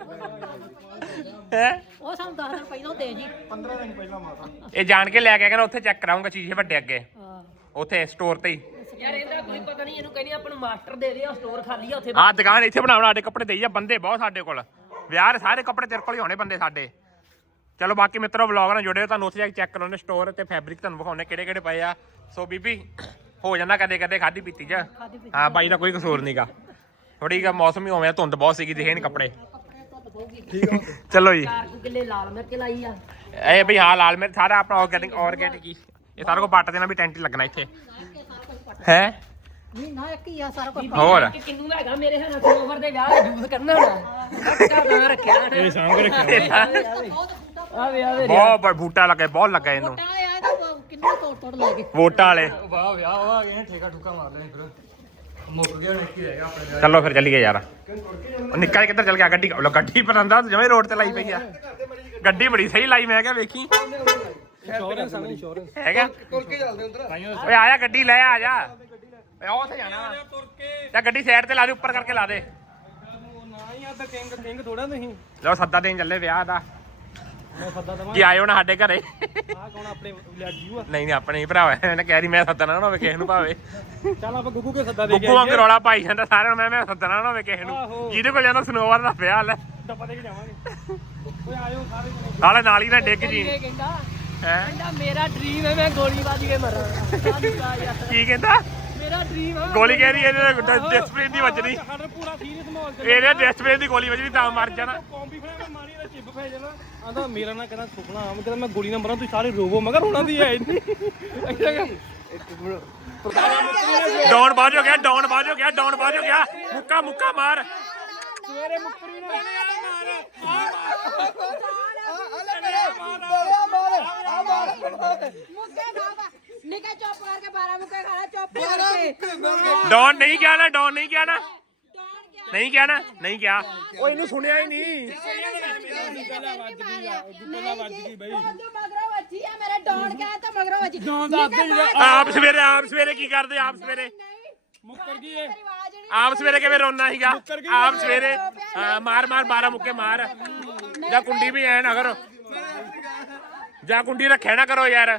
Speaker 2: ਹੈ
Speaker 1: ਉਹ ਸਾਨੂੰ ਦਸ ਦਿਨ ਪਹਿਲਾਂ ਦੇ ਜੀ
Speaker 2: ਇਹ ਜਾਣ ਕੇ ਲੈ ਕੇ ਕਹਿੰਦਾ ਉੱਥੇ ਚੈੱਕ ਕਰਾਉਂਗਾ ਸ਼ੀਸ਼ੇ ਵੱਡੇ ਅੱਗੇ
Speaker 1: ਹਾਂ
Speaker 2: ਉੱਥੇ ਸਟੋਰ ਤੇ ਹੀ
Speaker 6: ਯਾਰ ਇਹਦਾ ਕੋਈ ਪਤਾ ਨਹੀਂ ਇਹਨੂੰ ਕਹਿੰਦੀ ਆਪਾਂ ਨੂੰ ਮਾਸਟਰ ਦੇ ਦੇ ਆ ਸਟੋਰ ਖਾਲੀ ਆ ਉੱਥੇ
Speaker 2: ਆਹ ਦੁਕਾਨ ਇੱਥੇ ਬਣਾਉਣਾ ਸਾਡੇ ਕੱਪੜੇ ਦੇਈ ਆ ਬੰਦੇ ਬਹੁਤ ਸਾਡੇ ਕੋਲ ਵਿਆਹ ਦੇ ਸਾਰੇ ਕੱਪੜੇ ਤੇਰੇ ਕੋਲ ਹੀ ਹੋਣੇ ਬੰਦੇ ਸਾਡੇ ਚਲੋ ਬਾਕੀ ਮਿੱਤਰੋ ਵਲੌਗ ਨਾਲ ਜੁੜਿਓ ਤੁਹਾਨੂੰ ਉੱਥੇ ਜਾ ਕੇ ਚੈੱਕ ਕਰਾਉਣੇ ਸਟੋਰ ਤੇ ਫੈਬਰਿਕ ਤੁਹਾਨੂੰ ਵਿਖਾਉਣੇ ਕਿਹੜੇ ਕਿਹੜੇ ਪਏ ਆ ਸੋ ਬੀਬੀ ਹੋ ਜਾਂਦਾ ਕਦੇ ਕਦੇ ਖਾਦੀ ਪੀਤੀ ਚ ਹਾਂ ਬਾਈ ਦਾ ਕੋਈ ਕਸੂਰ ਨਹੀਂਗਾ ਥੋੜੀ ਜਿਹਾ ਮੌਸਮ ਹੀ ਹੋਵੇ ਧੁੰਦ ਬਹੁਤ ਸੀਗੀ ਦਿਖੇ ਨੀ ਕੱਪੜੇ ਚਲੋ ਜੀ
Speaker 6: ਚਾਰ ਕੁ ਕਿੱਲੇ ਲਾਲ ਮਿਰਚ ਲਾਈ ਆ
Speaker 2: ਇਹ ਬਈ ਹਾਂ ਲਾਲ ਮਿਰਚ ਸਾਰਾ ਆਪਣਾ ਆਰਗੈਨਿਕ ਆਰਗੈਨਿਕ ਹੀ ਇਹ ਸਾਰਾ ਕੋ ਪੱਟ ਦੇਣਾ ਵੀ ਟੈਂਟ ਹੀ ਲੱਗਣਾ ਇੱਥੇ ਹੈ
Speaker 1: ਨਹੀਂ ਨਾ ਇੱਕ ਹੀ ਆ ਸਾਰਾ ਕੁਝ
Speaker 2: ਹੋਰ
Speaker 6: ਕਿ ਕਿੰਨੂ ਹੈਗਾ ਮੇਰੇ ਹਨਾ ਸਰੋਵਰ ਦੇ ਵਿਆਹ ਦਾ ਜੂਸ ਕਰਨਾ ਹੋਣਾ ਅੱਛਾ ਨਾ ਰੱਖਿਆ ਇਹ
Speaker 3: ਸਾਂਭ ਕੇ ਰੱਖਿਆ
Speaker 6: ਆਵੇ ਆਵੇ
Speaker 2: ਬਹੁਤ ਬ- ਬੂਟਾ ਲੱਗਾ ਬਹੁਤ ਲੱਗਾ ਇਹਨੂੰ
Speaker 1: ਟਾਂ ਆਇਆ ਤਾਂ ਕਿੰਨੇ ਤੋੜ ਤੋੜ ਲੈ ਗਏ
Speaker 2: ਵੋਟਾਂ ਵਾਲੇ
Speaker 3: ਵਾਹ ਵਿਆਹ ਆ ਗਏ ਠੇਕਾ ਠੁਕਾ ਮਾਰ ਲੈਣੇ ਫਿਰ ਮੁੱਕ ਗਿਆ ਨਿੱਕੀ ਰਹਿ ਗਿਆ ਆਪਣੇ
Speaker 2: ਚਲੋ ਫਿਰ ਚੱਲੀਏ ਯਾਰ ਉਹ ਨਿੱਕਾ ਜਿਹਾ ਕਿੱਧਰ ਚੱਲ ਗਿਆ ਗੱਡੀ ਲੋ ਗੱਡੀ ਪਰੰਦਾ ਜਮੇ ਰੋਡ ਤੇ ਲਾਈ ਪਈ ਆ ਗੱਡੀ ਬੜੀ ਸਹੀ ਲਾਈ ਮੈਂ ਕਿਹਾ ਵੇਖੀ
Speaker 3: ਇੰਸ਼ੋਰੈਂਸ ਆ ਇੰਸ਼ੋਰੈਂਸ
Speaker 2: ਹੈਗਾ
Speaker 4: ਤੁਰ ਕੇ ਚੱਲਦੇ ਉਧਰ
Speaker 2: ਓਏ ਆਇਆ ਗੱਡੀ ਲੈ ਆ ਜਾ ਓਏ ਉਹ ਉੱਥੇ ਜਾਣਾ
Speaker 3: ਤੁਰ ਕੇ
Speaker 2: ਤੇ ਗੱਡੀ ਸਾਈਡ ਤੇ ਲਾ ਦੇ ਉੱਪਰ ਕਰਕੇ ਲਾ ਦੇ
Speaker 3: ਨਾ ਹੀ ਆ ਤਾਂ ਕਿੰਗ ਕਿੰਗ ਥੋੜਾ ਤੁਸੀਂ
Speaker 2: ਲਓ ਸੱਦਾ ਦੇਣ ਚੱਲੇ ਵਿਆਹ ਦਾ
Speaker 3: ਮੈਂ ਸੱਦਾ ਦਵਾਂ
Speaker 2: ਕੀ ਆਇਓ ਨਾ ਸਾਡੇ ਘਰੇ
Speaker 3: ਆ ਕੌਣ ਆਪਣੇ ਲਿਆਜੂ ਆ
Speaker 2: ਨਹੀਂ ਨਹੀਂ ਆਪਣੇ ਹੀ ਭਰਾ ਇਹਨੇ ਕਹਿ ਰਹੀ ਮੈਂ ਸੱਦਣਾ ਨਾ ਹੋਵੇ ਕਿਸੇ ਨੂੰ ਭਾਵੇਂ
Speaker 3: ਚੱਲ ਆਪਾਂ ਗੁੱਗੂ ਕੇ ਸੱਦਾ ਦੇ ਕੇ
Speaker 2: ਗੁੱਗੂ ਵਾਂਗ ਰੌਲਾ ਪਾਈ ਜਾਂਦਾ ਸਾਰਿਆਂ ਨੂੰ ਮੈਂ ਮੈਂ ਸੱਦਣਾ ਨਾ ਹੋਵੇ ਕਿਸੇ ਨੂੰ
Speaker 3: ਆਹੋ।
Speaker 2: ਜਿਹਦੇ ਕੋਲ ਜਾਂਦਾ ਸਨੋਵਰ ਦਾ ਵਿਆਹ ਲੈ
Speaker 3: ਡੱਬਾ ਦੇ ਕੇ ਜਾਵਾਂਗੇ ਓਏ ਆਇਓ ਸਾਰੇ ਜਣੇ
Speaker 2: ਨਾਲੇ ਨਾਲ ਹੀ ਨਾ ਡਿੱਗ ਜੀ
Speaker 6: ਇਹ ਕਹਿੰਦਾ
Speaker 2: ਹੈ
Speaker 6: ਕਹਿੰਦਾ ਮੇਰਾ ਡ੍ਰੀਮ ਹੈ ਮੈਂ ਗੋਲੀ ਵੱਜ ਕੇ ਮਰਾਂ
Speaker 2: ਕੀ ਕਹਿੰਦਾ
Speaker 6: ਮੇਰਾ ਡ੍ਰੀਮ ਹੈ
Speaker 2: ਗੋਲੀ ਕਹਿ ਰਹੀ ਇਹਨੇ ਡਿਸਪਲਿਨ ਦੀ ਵੱਜਣੀ
Speaker 3: ਸਾਡਾ ਪੂਰਾ ਸੀਰੀਅਸ ਮਾਹੌਲ ਚ
Speaker 2: ਇਹਨੇ ਡਿਸਪਲਿਨ ਦੀ ਗੋਲੀ ਵੱਜਣੀ ਤਾਂ ਮਰ ਜਾਣਾ
Speaker 3: ਕੰਬੀ ਫੜਾ ਮੈਂ ਮਾਰੀ ਦਾ ਚਿੱਬ ਫੈ ਜਾਣਾ ਆਂਦਾ ਮੇਰਾ ਨਾ ਕਹਿੰਦਾ ਸੁਪਨਾ ਆ ਮੈਂ ਕਹਿੰਦਾ ਮੈਂ ਗੋਲੀ ਨਾ ਮਰਾਂ ਤੁਸੀਂ ਸਾਰੇ ਰੋਵੋ ਮਗਰ ਰੋਣਾ ਦੀ ਹੈ ਨਹੀਂ
Speaker 2: ਡਾਊਨ ਬਾਜ ਹੋ ਗਿਆ ਡਾਊਨ ਬਾਜ ਹੋ ਗਿਆ ਡਾਊਨ ਬਾਜ ਹੋ ਗਿਆ ਮੁੱਕਾ ਮੁੱਕਾ ਮਾਰ
Speaker 3: ਸਵੇਰੇ ਮੁੱਕਰੀ ਨਾ
Speaker 7: ਨਿੱਕੇ ਚੁੱਪ ਕਰਕੇ ਬਾਰਾਂ ਮੁੱਕੇ ਖਾਣਾ ਚੁੱਪ ਕਰਕੇ
Speaker 2: ਡਾਊਨ ਨਹੀਂ ਗਿਆ ਨਾ ਡਾਊਨ ਨਹੀਂ ਗਿਆ ਨਾ ਨਹੀਂ ਗਿਆ ਨਾ ਨਹੀਂ ਗਿਆ ਉਹ ਇਹਨੂੰ ਸੁਣਿਆ ਹੀ ਨਹੀਂ
Speaker 3: ਪਹਿਲਾਂ ਵੱਜ ਗਈ ਆ ਪਹਿਲਾਂ ਵੱਜ ਗਈ ਬਈ
Speaker 7: ਉਦੋਂ ਮਗਰੋਂ ਵੱਜੀ ਆ ਮੇਰੇ ਡੌਣ ਗਿਆ ਤਾਂ ਮਗਰੋਂ ਵੱਜੀ
Speaker 2: ਆਪ ਸਵੇਰੇ ਆਪ ਸਵੇਰੇ ਕੀ ਕਰਦੇ ਆਪ ਸਵੇਰੇ
Speaker 3: ਮੁੱਕਰ ਗਈ ਏ
Speaker 2: ਆਪ ਸਵੇਰੇ ਕਿਵੇਂ ਰੋਣਾ ਸੀਗਾ ਆਪ ਸਵੇਰੇ ਹਾਂ, ਮਾਰ ਮਾਰ ਬਾਰਾਂ ਮੁੱਕੇ ਮਾਰ ਜਾਂ ਕੁੰਡੀ ਵੀ ਐ ਨਾ ਕਰੋ ਜਾਂ ਕੁੰਡੀ ਰੱਖਿਆ ਨਾ ਕਰੋ ਯਾਰ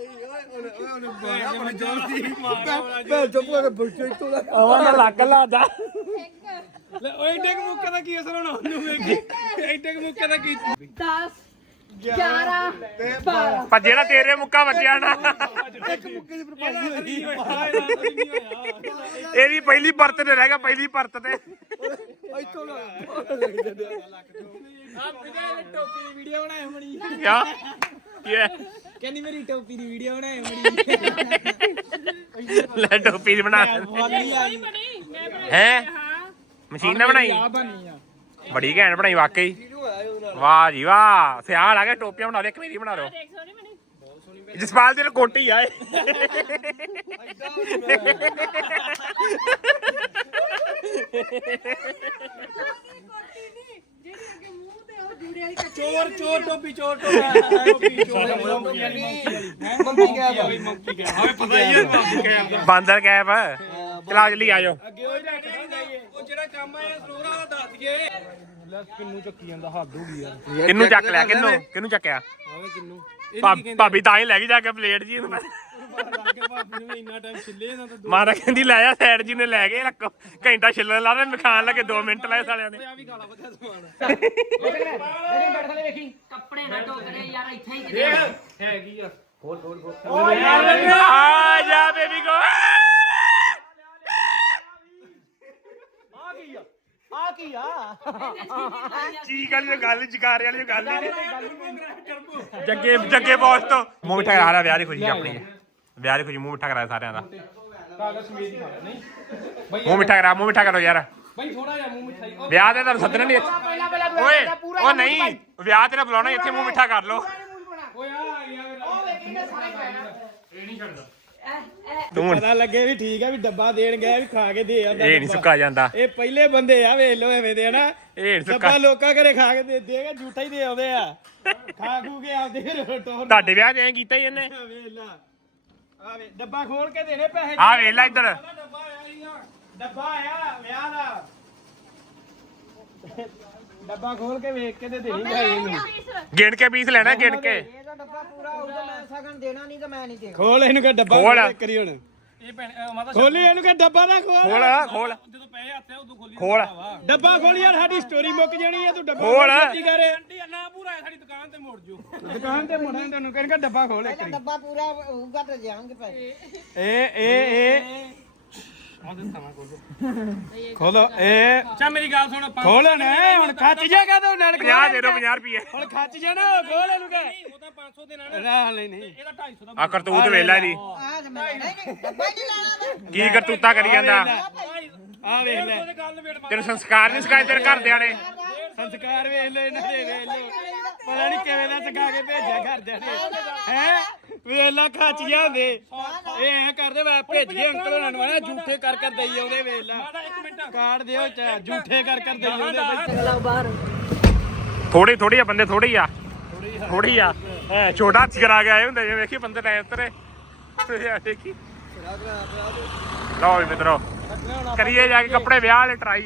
Speaker 4: ਮੈਂ ਚੁੱਪ ਕਰਕੇ ਬੁਲਚੇ ਤੋਂ ਲੈ
Speaker 2: ਆਵਾਂ ਲੱਗ ਲਾਦਾ
Speaker 3: ਲੈ ਓਏ ਏਡੇ ਕੁ ਮੁੱਕੇ ਦਾ ਕੀ ਅਸਰ ਹੋਣਾ ਉਹਨੂੰ ਵੇਖੀ ਏਡੇ ਕੁ ਮੁੱਕੇ ਦਾ ਕੀ
Speaker 7: ਦਸ ਗਿਆਰਾਂ ਬਾਰਾਂ
Speaker 2: ਪਰ ਜਿਹੜਾ ਤੇਰੇ ਮੁੱਕਾ ਵੱਜਿਆ ਨਾ
Speaker 4: ਇੱਕ ਮੁੱਕੇ ਦੀ ਭਰਪਾਈ ਹੋਈ
Speaker 2: ਇਹਦੀ ਪਹਿਲੀ ਪਰਤ ਤੇ ਰਹਿ ਗਿਆ ਪਹਿਲੀ ਪਰਤ ਤੇ
Speaker 4: ਇੱਥੋਂ ਲਾ
Speaker 3: ਟੋਪੀ ਦੀ ਵੀਡੀਓ ਬਣਾਏ ਮਣੀ
Speaker 2: ਕਿਆ ਕੀ ਹੈ
Speaker 3: ਕਹਿੰਦੀ ਮੇਰੀ ਟੋਪੀ ਦੀ ਵੀਡੀਓ ਬਣਾਏ ਮਣੀ
Speaker 2: ਲੈ ਟੋਪੀ ਦੀ ਬਣਾ ਹੈ ਮਸ਼ੀਨ ਨਾਲ ਬਣਾਈ ਬੜੀ ਘੈਂਟ ਬਣਾਈ ਵਾਕਈ ਵਾਹ ਜੀ ਵਾਹ ਸਿਆਲ ਆ ਗਿਆ ਟੋਪੀਆਂ ਬਣਾ ਦੇ ਇੱਕ ਮੇਰੀ ਬਣਾ ਲਓ ਜਸਪਾਲ ਦੀ ਕੋਟੀ ਆਏ
Speaker 3: ਚੋਰ ਚੋਰ ਟੋਪੀ ਚੋਰ ਟੋਪੀ ਚੋਰ
Speaker 4: ਮੰਮੀ ਗਿਆ
Speaker 3: ਮੰਕੀ ਗਿਆ ਹਾਂ ਪਤਾ ਹੀ ਹੈ
Speaker 2: ਬਾਂਦਰ ਕੈਪ ਚਲਾ ਜਲਦੀ ਆ ਜਾਓ
Speaker 3: ਅੱਗੇ ਉਹ ਰੱਖਦਾ ਜਾਈਏ ਉਹ ਜਿਹੜਾ ਕੰਮ ਆਇਆ ਸਰੋਰਾ ਦਾ ਦੱਸ ਦਈਏ ਲੈ ਕਿੰਨੂ ਚੱਕੀ ਜਾਂਦਾ ਹੱਦ ਹੋ ਗਈ ਯਾਰ
Speaker 2: ਕਿੰਨੂੰ ਚੱਕ ਲਿਆ ਕਿੰਨੂੰ ਕਿੰਨੂੰ ਚੱਕਿਆ
Speaker 3: ਆਵੇ ਕਿੰਨੂ ਇਹ
Speaker 2: ਭਾ-
Speaker 3: ਕੀ ਕਹਿੰਦੇ
Speaker 2: ਭਾਬੀ ਤਾਂ ਹੀ ਲੈ ਗਈ ਜਾ ਕੇ ਪਲੇਟ ਜੀ ਇਹਨੂੰ
Speaker 3: ਲੱਗੇ ਭਾਬੀ ਨੂੰ ਇੰਨਾ ਟਾਈਮ ਛਿੱਲੇ ਨਾ ਤਾਂ ਦੋ
Speaker 2: ਮਾਰਾ ਕਹਿੰਦੀ ਲੈ ਆ ਸਾਈਡ ਜੀ ਨੇ ਲੈ ਗਏ ਰੱਖੋ ਘੰਟਾ ਛਿੱਲਣ ਲਾ ਦੇ ਖਾਣ ਲੱਗੇ ਦੋ ਮਿੰਟ ਲਾਏ ਸਾਲਿਆਂ ਨੇ
Speaker 3: ਆ ਵੀ ਖਾਲਾ ਵਧੀਆ ਸਮਾਨ
Speaker 6: ਕੱਪੜੇ ਨਾ ਟੋਕਰੇ ਯਾਰ ਇੱਥੇ ਹੀ ਕਿਤੇ
Speaker 3: ਹੈਗੀ ਆ
Speaker 2: ਆ ਜਾ ਬੇਬੀ ਕੋ
Speaker 3: ਆ ਕੀ ਆ
Speaker 2: ਚੀਕ ਵਾਲੀ ਗੱਲ ਜਕਾਰੇ ਵਾਲੀ ਗੱਲ ਹੀ ਨਹੀਂ ਜੱਗੇ ਜੱਗੇ ਬੌਸ ਤੋਂ ਮੂੰਹ ਮਿੱਠਾ ਕਰਾ ਰਿਹਾ ਵਿਆਹ ਦੀ ਖੁਸ਼ੀ ਆਪਣੀ ਵਿਆਹ ਦੀ ਖੁਸ਼ੀ ਮੂੰਹ ਮਿੱਠਾ ਕਰਾਇਆ ਸਾਰਿਆਂ ਦਾ
Speaker 3: ਕਾਗਜ਼ ਸਮੇਤ ਹੀ ਖਾਣਾ ਨਹੀਂ
Speaker 2: ਮੂੰਹ ਮਿੱਠਾ ਕਰਾ ਮੂੰਹ ਮਿੱਠਾ ਕਰੋ ਯਾਰ
Speaker 3: ਬਈ ਥੋੜਾ ਜਿਹਾ ਮੂੰਹ ਮਿਠਾਈ ਉਹ
Speaker 2: ਵਿਆਹ ਤੇ ਤੁਹਾਨੂੰ ਸੱਦਣਾ ਨਹੀਂ ਓਏ ਉਹ ਨਹੀਂ ਵਿਆਹ ਤੇ ਨਾ ਬੁਲਾਉਣਾ ਇੱਥੇ ਮੂੰਹ ਮਿੱਠਾ ਕਰ ਲਓ
Speaker 3: ਓਏ ਆ ਯਾਰ ਉਹ ਵੇਖੀਨੇ ਸਾਰੇ ਇਹ ਨਹੀਂ ਛੱਡਦਾ
Speaker 2: ਤੂੰ
Speaker 3: ਪਤਾ ਲੱਗੇ ਵੀ ਠੀਕ ਆ ਵੀ ਡੱਬਾ ਦੇਣ ਗਿਆ ਵੀ ਖਾ ਕੇ ਦੇ ਆਂਦਾ
Speaker 2: ਇਹ ਨਹੀਂ ਸੁੱਕਾ ਜਾਂਦਾ
Speaker 3: ਇਹ ਪਹਿਲੇ ਬੰਦੇ ਆ ਵੇਖ ਲੋ ਐਵੇਂ ਦੇ ਹਨਾ
Speaker 2: ਇਹ ਨਹੀਂ
Speaker 3: ਡੱਬਾ
Speaker 2: ਸੁੱਕਾ
Speaker 3: ਲੋਕਾਂ ਘਰੇ ਖਾ ਕੇ ਦੇ ਦੇਗਾ ਝੂਠਾ ਹੀ ਦੇ ਆਉਂਦੇ ਆ ਖਾ ਖੂ ਕੇ ਆਉਂਦੇ ਟੋਰ
Speaker 2: ਤੁਹਾਡੇ ਵਿਆਹ 'ਚ ਐਂ ਕੀਤਾ ਹੀ ਇਹਨੇ
Speaker 3: ਵੇਖ ਲਾ ਆ ਵੇ ਡੱਬਾ ਖੋਲ ਕੇ ਦੇਣੇ ਪੈਸੇ
Speaker 2: ਆ ਵੇਖ ਲੈ ਇੱਧਰ
Speaker 3: ਡੱਬਾ ਆਇਆ ਸੀਗਾ ਡੱਬਾ ਆਇਆ ਵਿਆਹ ਦਾ ਡੱਬਾ ਖੋਲ ਕੇ ਵੇਖ ਕੇ ਤੇ ਦੇਣੀ ਭਾਈ ਇਹਨੂੰ
Speaker 2: ਗਿਣ ਕੇ ਪੀਸ ਲੈਣਾ ਗਿਣ ਕੇ
Speaker 6: ਇਹਦਾ ਡੱਬਾ ਪੂਰਾ ਹੋਊਗਾ ਮੈਂ ਸਗਨ ਦੇਣਾ ਨਹੀਂ ਤਾਂ ਮੈਂ ਨਹੀਂ ਦੇਣਾ
Speaker 3: ਖੋਲ ਇਹਨੂੰ ਕਿ ਡੱਬਾ
Speaker 2: ਖੋਲ।
Speaker 3: ਖੋਲ ਕਰੀ ਹੁਣ ਇਹ ਭੈਣ ਮਾਤਾ ਖੋਲੀ ਇਹਨੂੰ ਕਿ ਡੱਬਾ ਨਾ ਖੋਲ
Speaker 2: ਖੋਲ ਖੋਲ
Speaker 3: ਜਦੋਂ ਪੈਸੇ ਹੱਥੇ ਉਦੋਂ ਖੋਲੀ
Speaker 2: ਖੋਲ
Speaker 3: ਡੱਬਾ ਖੋਲ ਯਾਰ ਸਾਡੀ ਸਟੋਰੀ ਮੁੱਕ ਜਾਣੀ ਹੈ ਤੂੰ ਡੱਬਾ
Speaker 2: ਖੋਲ।
Speaker 3: ਕੀ ਕਰ ਨਾ ਪੂਰਾ ਹੈ ਸਾਡੀ ਦੁਕਾਨ ਤੇ ਮੋੜ ਜੋ ਦੁਕਾਨ ਤੇ ਮੋੜਾਂ ਤੈਨੂੰ ਕਹਿੰਗਾ ਡੱਬਾ ਖੋਲ ਇੱਕ ਵਾਰੀ
Speaker 6: ਡੱਬਾ ਪੂਰਾ ਹੋਊਗਾ ਤੇ ਜਾਵਾਂਗੇ ਭਾਈ
Speaker 3: ਇਹ ਇਹ ਇਹ ਖੋਲੋ ਇਹ ਚਾ ਮੇਰੀ ਗੱਲ ਸੁਣ ਖੋਲ ਨਾ ਹੁਣ ਖੱਚ ਜਾ ਕਾ ਤੂੰ ਨਾਲ
Speaker 2: ਪੰਜਾਹ ਦੇ ਦਿਓ ਪੰਜਾਹ ਰੁਪਏ
Speaker 3: ਹੁਣ ਖੱਚ ਜਾ ਨਾ ਖੋਲ ਇਹਨੂੰ ਕਹਿ ਉਹ ਤਾਂ ਪੰਜ ਸੌ ਦੇਣਾ ਨਾ ਨਹੀਂ ਨਹੀਂ ਇਹਦਾ ਢਾਈ ਸੌ ਦਾ
Speaker 2: ਆ ਕਰਤੂਤ ਵੇਲਾ ਇਹਦੀ
Speaker 6: ਆ ਤੇ ਮੈਂ ਨਹੀਂ ਡੱਬਾ ਹੀ ਨਹੀਂ ਲੈਣਾ ਮੈਂ
Speaker 2: ਕੀ ਕਰਤੂਤਾ ਕਰੀ ਜਾਂਦਾ
Speaker 3: ਆ ਵੇਖ ਲੈ
Speaker 2: ਤੈਨੂੰ ਸੰਸਕਾਰ ਨਹੀਂ ਸਿਖਾਏ ਤੇਰੇ ਘਰਦਿਆਂ ਨੇ
Speaker 3: ਸੰਸਕਾਰ ਵੇਖ ਲੈ ਇਹਨਾਂ ਦੇ ਵੇਖ ਲੈ ਪਤਾ ਨਹੀਂ ਕਿਵੇਂ ਦਾ ਸਿਖਾ ਕੇ ਭੇਜਿਆ ਘਰਦਿਆਂ ਨੇ ਹੈ ਵੇਖ ਲੈ ਖੱਚ ਜਾਂਦੇ ਇਹ ਐ ਕਰਦੇ ਮੈਂ ਭੇਜੀਏ ਅੰਕਲ ਉਹਨਾਂ ਨੂੰ ਨਾ ਝੂਠੇ ਕਰ ਕਰ ਦੇਈ ਆਉਂਦੇ ਵੇਖ ਲੈ ਕਾਰਡ ਦਿਓ ਚਾਹੇ ਝੂਠੇ ਕਰ ਕਰ ਦੇਈ ਆਉਂਦੇ ਬਈ
Speaker 6: ਚਲਾਓ ਬਾਹਰ
Speaker 2: ਥੋੜੀ ਥੋੜੀ ਆ ਬੰਦੇ ਥੋੜੀ ਆ ਥੋੜੀ ਆ ਐ ਛੋਟਾ ਹੱਥ ਕਰਾ ਕੇ ਆਏ ਹੁੰਦੇ ਜੇ ਵੇਖੀ ਬੰਦੇ ਟਾਈਮ ਉਤਰੇ ਦੇਖੀ ਲਓ ਵੀ ਮਿੱਤਰੋ ਕਰੀਏ ਜਾ ਕੇ ਕੱਪੜੇ ਵਿਆਹ ਵਾਲੇ ਟਰਾਈ